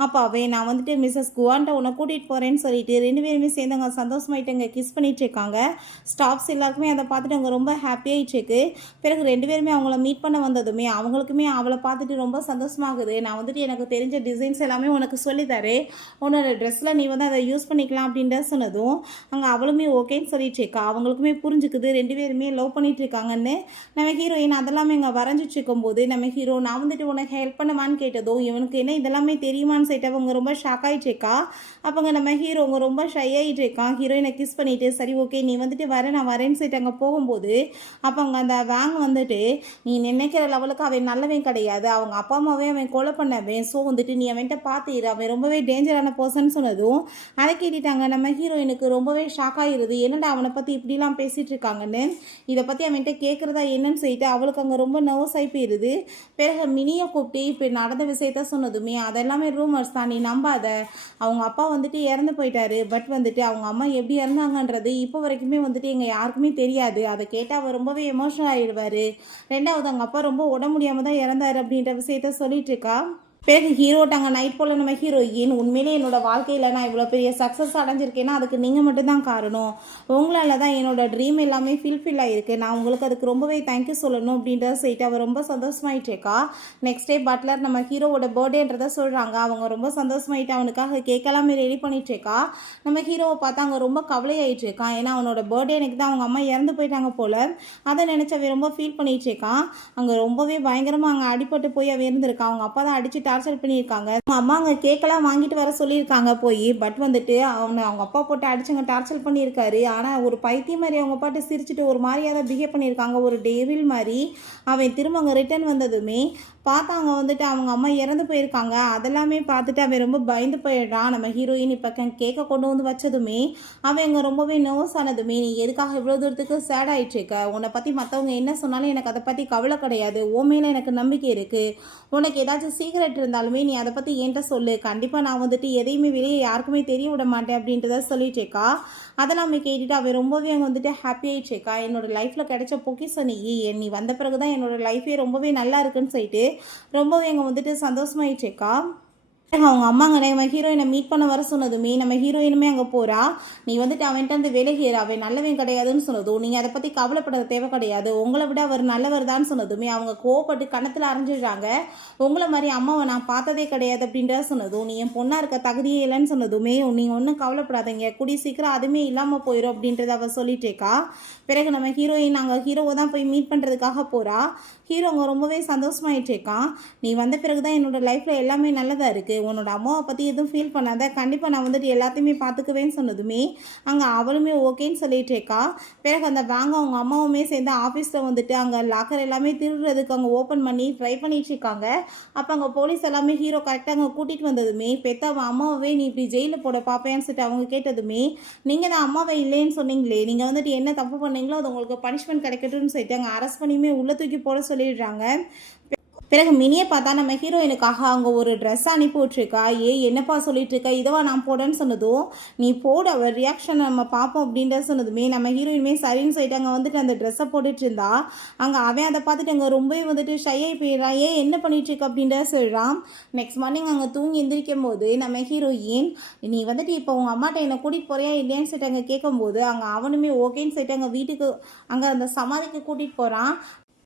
அப்போ நான் வந்துட்டு மிஸ்ஸஸ் குவான்ட்ட உன்னை கூட்டிகிட்டு போகிறேன்னு சொல்லிட்டு 2 பேருமே சேர்ந்து அங்கே சந்தோஷமாயிட்டு அங்கே கிஸ் பண்ணிட்டு இருக்காங்க. ஸ்டாஃப்ஸ் எல்லாருக்குமே அதை பார்த்துட்டு அவங்க ரொம்ப ஹாப்பியாகிட்டுருக்கு. பிறகு 2 பேருமே அவங்கள மீட் பண்ண வந்ததுமே அவங்களுக்குமே அவளை பார்த்துட்டு ரொம்ப சந்தோஷமாகுது. நான் வந்துட்டு எனக்கு தெரிஞ்ச டிசைன்ஸ் எல்லாமே உனக்கு சொல்லித்தரேன், உன்னோட ட்ரெஸ்ஸில் நீ வந்து அதை யூஸ் பண்ணிக்கலாம் அப்படின்ற சொன்னதும் அங்கே அவளுமே ஓகேன்னு சொல்லிட்டுருக்கா. அவங்களுக்குமே புரிஞ்சுக்குது 2 பேருமே லவ் பண்ணிட்டு இருக்காங்கன்னு. நம்ம ஹீரோயின் அதெல்லாமே இங்கே வரைஞ்சிட்டு இருக்கும்போது நம்ம ஹீரோ நான் வந்துட்டு உனக்கு ஹெல்ப் பண்ணுவான்னு கேட்டதும் இவனுக்கு என்ன இதெல்லாமே தெரியுமான்னு சொல்லிட்டு அவங்க ரொம்ப ஷாக் ஆகிட்டுருக்கா. அப்போங்க நம்ம ஹீரோங்க ரொம்ப ஷை ஆகிட்டு இருக்கான். ஹீரோயினை கிஸ் பண்ணிவிட்டு சரி ஓகே நீ வந்துட்டு நான் வரேன்னு சொல்லிட்டு அங்கே போகும்போது அப்போ அங்கே அந்த வேங் வந்துட்டு நீ நினைக்கிற லெவலுக்கு அவன் நல்லவன் கிடையாது, அவங்க அப்பா அம்மாவே அவன் கொலை பண்ணவன், ஸோ வந்துட்டு நீ அவன்கிட்ட பார்த்துரு, அவன் ரொம்பவே டேஞ்சரான பர்சன் சொன்னதும் அதை கேட்டுட்டாங்க. நம்ம ஹீரோயினுக்கு ரொம்பவே ஷாக் ஆகிடுது. என்னடா அவனை பற்றி இப்படிலாம் பேசிகிட்டு இருக்காங்கன்னு. இதை பற்றி அவன்கிட்ட கேட்குறதா என்னன்னு சொல்லிட்டு அவளுக்கு அங்கே ரொம்ப நர்வஸ் ஆகி போயிடுது. பிறகு மினியை கூப்பிட்டு இப்போ நடந்த விஷயத்த சொன்னதுமே அதெல்லாமே ரூமர்ஸ் தான், நீ நம்பாத, அவங்க அப்பா வந்துட்டு இறந்து போயிட்டாரு, பட் வந்துட்டு அவங்க அம்மா எப்படி இறந்தாங்கன்றது இப்போ வரைக்குமே வந்துட்டு எங்கள் யாருக்குமே தெரியாது, அதை கேட்டால் அவர் ரொம்பவே எமோஷனல் ஆகிடுவார், 2வது அவங்க அப்பா ரொம்ப உடம்பு முடியாமல் தான் இறந்தாரு அப்படின்ற விஷயத்த சொல்லிட்டு இருக்கா. பிறகு ஹீரோட்டாங்க நைட் போல் நம்ம ஹீரோயின் உண்மையிலே என்னோட வாழ்க்கையில் நான் இவ்வளோ பெரிய சக்ஸஸ் அடைஞ்சிருக்கேன்னா அதுக்கு நீங்கள் மட்டும்தான் காரணம், உங்களால் தான் என்னோட ட்ரீம் எல்லாமே ஃபில்ஃபில் ஆகிருக்கு, நான் உங்களுக்கு அதுக்கு ரொம்பவே தேங்க்யூ சொல்லணும் அப்படின்றத சொல்லிட்டு அவர் ரொம்ப சந்தோஷமாயிட்டேக்கா. நெக்ஸ்ட் டே பட்லர் நம்ம ஹீரோவோட பர்த்டேன்றதை சொல்கிறாங்க. அவங்க ரொம்ப சந்தோஷமாயிட்டு அவனுக்காக கேக் எல்லாமே ரெடி பண்ணிட்டுருக்கா. நம்ம ஹீரோவை பார்த்தா அங்கே ரொம்ப கவலையாயிட்டு இருக்கான். ஏன்னா அவனோட பர்த்டே எனக்கு தான் அவங்க அம்மா இறந்து போயிட்டாங்க போல், அதை நினச்சி அவன் ரொம்ப ஃபீல் பண்ணிட்டு இருக்கான். அங்கே ரொம்பவே பயங்கரமாக அங்கே அடிபட்டு போய் அவன் இருந்திருக்கான். அவங்க அப்பா தான் அடிச்சு டார்ச்சர் பண்ணியிருக்காங்க. அவங்க அம்மா அங்கே கேக்கெல்லாம் வாங்கிட்டு வர சொல்லியிருக்காங்க போய், பட் வந்துட்டு அவங்க அப்பா போட்டு அடிச்சுங்க டார்ச்சர் பண்ணியிருக்காரு. ஆனால் ஒரு பைத்தியம் மாதிரி அவங்க பாட்டு சிரிச்சுட்டு ஒரு மாதிரியாக தான் பிஹேவ் பண்ணியிருக்காங்க, ஒரு டேவில் மாதிரி. அவன் திரும்ப அங்கே ரிட்டர்ன் வந்ததுமே பார்த்தாங்க வந்துட்டு அவங்க அம்மா இறந்து போயிருக்காங்க. அதெல்லாமே பார்த்துட்டு அவன் ரொம்ப பயந்து போயிடுறான். நம்ம ஹீரோயின் இப்போ கேக்கை கொண்டு வந்து வச்சதுமே அவன் அங்கே ரொம்பவே நர்வஸ் ஆனதுமே நீ எதுக்காக இவ்வளோ தூரத்துக்கு சேட் ஆகிட்டுருக்க, உன்னை பற்றி மற்றவங்க என்ன சொன்னாலும் எனக்கு அதை பற்றி கவலை கிடையாது, உன் மேலே எனக்கு நம்பிக்கை இருக்குது, உனக்கு ஏதாச்சும் சீக்ரெட் இருந்தாலுமே நீ அதை பற்றி என்கிட்ட சொல்லு, கண்டிப்பாக நான் வந்துட்டு எதையுமே வெளியே யாருக்குமே தெரிய விட மாட்டேன் அப்படின்றத சொல்லிட்டேக்கா. அதெல்லாமே கேட்டுட்டு அவன் ரொம்பவே அங்கே வந்துட்டு ஹாப்பி ஆகிடுச்சேக்கா. என்னோட லைஃப்பில் கிடைச்ச பொக்கிஷம் நீ வந்த பிறகு தான் என்னோட லைஃபே ரொம்பவே நல்லா இருக்குன்னு சொல்லிட்டு ரொம்பவே அங்கே வந்துட்டு சந்தோஷமாயிடுச்சேக்கா. அவங்க அம்மாங்க நம்ம ஹீரோயினை மீட் பண்ண வர சொன்னதுமே நம்ம ஹீரோயினுமே அங்கே போகிறா. நீ வந்துட்டு அவன்கிட்ட வந்து விலகிற, அவன் நல்லவன் கிடையாதுன்னு சொன்னதும் நீங்கள் அதை பற்றி கவலைப்பட தேவை கிடையாது, உங்களை விட அவர் நல்லவர் தான் சொன்னதுமே அவங்க கோவப்பட்டு கணத்தில் அரைஞ்சிடுறாங்க. உங்களை மாதிரி அம்மாவை நான் பார்த்ததே கிடையாது அப்படின்றத சொன்னதும் நீ என் பொண்ணாக இருக்க தகுதியே இல்லைன்னு சொன்னதுமே நீங்கள் ஒன்றும் கவலைப்படாதீங்க, கூடிய சீக்கிரம் அதுவுமே இல்லாமல் போயிடும் அப்படின்றத அவள் சொல்லிட்டேக்கா. பிறகு நம்ம ஹீரோயின் நாங்கள் ஹீரோவை தான் போய் மீட் பண்ணுறதுக்காக போகிறா. ஹீரோ அங்கே ரொம்பவே சந்தோஷமாயிட்டேக்கான். நீ வந்த பிறகு தான் என்னோடய லைஃப்பில் எல்லாமே நல்லதாக இருக்குது, உன்னோட அம்மாவை பற்றி எதுவும் ஃபீல் பண்ணாத, கண்டிப்பாக நான் வந்துட்டு எல்லாத்தையுமே பார்த்துக்குவேன்னு சொன்னதுமே அங்கே அவளுமே ஓகேன்னு சொல்லிட்டேக்கா. பிறகு அந்த வாங்க அவங்க அம்மாவுமே சேர்ந்து ஆஃபீஸில் வந்துட்டு அங்கே லாக்கர் எல்லாமே திருடுறதுக்கு அங்கே ஓப்பன் பண்ணி ட்ரை பண்ணிட்டு இருக்காங்க. அப்போ அங்கே போலீஸ் எல்லாமே ஹீரோ கரெக்டாக அங்கே கூட்டிகிட்டு வந்ததுமே பெத்த அவன் அம்மாவே நீ இப்படி ஜெயிலில் போட பார்ப்பேன்னு சொல்லிட்டு அவங்க கேட்டதுமே நீங்கள் தான் அம்மாவை இல்லைன்னு சொன்னீங்களே, நீங்கள் வந்துட்டு என்ன தப்பு பண்ணீங்களோ அது உங்களுக்கு பனிஷ்மெண்ட் கிடைக்கட்டும்னு சொல்லிட்டு அங்கே அரெஸ்ட் பண்ணியுமே உள்ளே தூக்கி போட சொல்லிடுறாங்க. பிறகு மினியை பார்த்தா நம்ம ஹீரோயினுக்காக அங்கே ஒரு ட்ரெஸ் அனுப்பி விட்ருக்கா. என்னப்பா சொல்லிட்டு இருக்கா, இதவா நான் போடன்னு சொன்னதும் நீ போடு, அவர் ரியாக்ஷன் நம்ம பார்ப்போம் அப்படின்றத சொன்னதுமே நம்ம ஹீரோயினுமே சரின்னு சொல்லிட்டு அங்கே வந்துட்டு அந்த ட்ரெஸ்ஸை போட்டுட்டு இருந்தா. அங்கே அவன் அதை பார்த்துட்டு அங்கே ரொம்பவே வந்துட்டு ஷையாகி போயிடுறான். என்ன பண்ணிட்டு இருக்க அப்படின்றத சொல்கிறான். நெக்ஸ்ட் மார்னிங் அங்கே தூங்கி எந்திரிக்கும் போது நம்ம ஹீரோயின் நீ வந்துட்டு இப்போ உங்கள் அம்மாட்ட என்னை கூட்டிகிட்டு போறியா இல்லையான்னு சொல்லிட்டு அங்கே கேட்கும்போது அங்கே அவனுமே ஓகேன்னு சொல்லிட்டு அங்கே வீட்டுக்கு அங்கே அந்த சமாதிக்கு கூட்டிகிட்டு போகிறான்.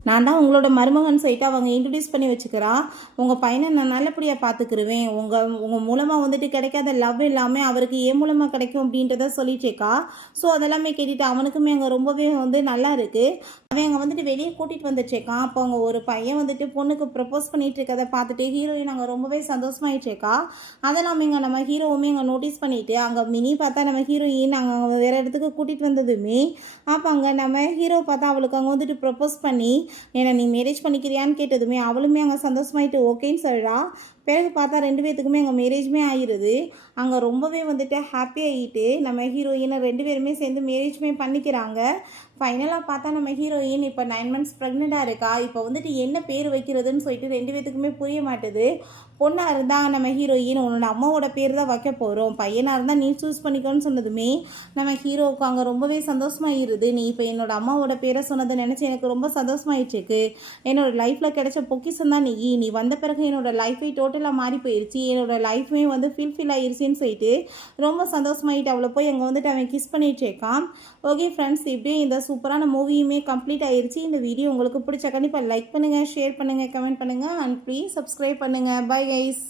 நான் தான் உங்களோட மருமகன் சொல்லிட்டு அவங்க இன்ட்ரடியூஸ் பண்ணி வச்சுக்கிறா. உங்கள் பையனை நான் நல்லபடியாக பார்த்துக்கிருவேன். உங்கள் மூலமாக வந்துட்டு கிடைக்காத லவ் எல்லாமே அவருக்கு ஏன் மூலமாக கிடைக்கும் அப்படின்றத சொல்லிட்டேக்கா. ஸோ அதெல்லாமே கேட்டுட்டு அவனுக்குமே அங்கே ரொம்பவே வந்து நல்லா இருக்குது. அவன் அங்கே வந்துட்டு வெளியே கூட்டிகிட்டு வந்துச்சேக்கா. அப்போ அவங்க ஒரு பையன் வந்துட்டு பொண்ணுக்கு ப்ரப்போஸ் பண்ணிட்டு இருக்கதை பார்த்துட்டு ஹீரோயின் அங்கே ரொம்பவே சந்தோஷமாயிடுச்சேக்கா. அதெல்லாம் இங்கே நம்ம ஹீரோவுமே அங்கே நோட்டீஸ் பண்ணிவிட்டு அங்கே மினி பார்த்தா நம்ம ஹீரோயின் அங்கே வேறு இடத்துக்கு கூட்டிகிட்டு வந்ததுமே அப்போ அங்கே நம்ம ஹீரோ பார்த்தா அவளுக்கு அங்கே வந்துட்டு ப்ரப்போஸ் பண்ணி ஏன்னா நீ மேரேஜ் பண்ணிக்கிறியான்னு கேட்டதுமே அவளுமே அங்கே சந்தோஷமாயிட்டு ஓகேன்னு சொல்கிறா. பிறகு பார்த்தா 2 பேர்த்துக்குமே அங்கே மேரேஜ்மே ஆகிடுது. அங்கே ரொம்பவே வந்துட்டு ஹாப்பி ஆகிட்டு நம்ம ஹீரோயினை 2 பேருமே சேர்ந்து மேரேஜ்மே பண்ணிக்கிறாங்க. ஃபைனலாக பார்த்தா நம்ம ஹீரோயின் இப்போ 9 மந்த்ஸ் ப்ரெக்னெண்ட்டாக இருக்கா. இப்போ வந்துட்டு என்ன பேர் வைக்கிறதுன்னு சொல்லிட்டு 2 பேர்த்துக்குமே புரிய மாட்டுது. பொண்ணாக இருந்தால் நம்ம ஹீரோயின் உன்னோட அம்மாவோட பேர் தான் வைக்க போகிறோம், பையனாக இருந்தால் நீ சூஸ் பண்ணிக்கோன்னு சொன்னதுமே நம்ம ஹீரோவுக்கு அங்கே ரொம்பவே சந்தோஷமாகிடுது. நீ இப்போ என்னோட அம்மாவோட பேரை சொன்னதை நினச்சி எனக்கு ரொம்ப சந்தோஷமாயிடுச்சு. என்னோட லைஃப்பில் கிடைச்ச பொக்கிஷம் தான் நீ வந்த பிறகு என்னோட லைஃபை டோட்டலாக மாறி போயிடுச்சு, என்னோட லைஃப்மே வந்து ஃபீல் ஆயிடுச்சின்னு சொல்லிட்டு ரொம்ப சந்தோஷமாயிட்டு அவளை போய் அங்கே வந்துட்டு அவன் கிஸ் பண்ணிட்டுருக்கான். ஓகே ஃப்ரெண்ட்ஸ், இப்படியே இந்த சூப்பரான மூவியுமே கம்ப்ளீட் ஆயிடுச்சு. இந்த வீடியோ உங்களுக்கு பிடிச்ச கண்டிப்பாக லைக் பண்ணுங்கள், ஷேர் பண்ணுங்கள், கமெண்ட் பண்ணுங்கள் அண்ட் ப்ளீஸ் சப்ஸ்கிரைப் பண்ணுங்கள். Bye guys.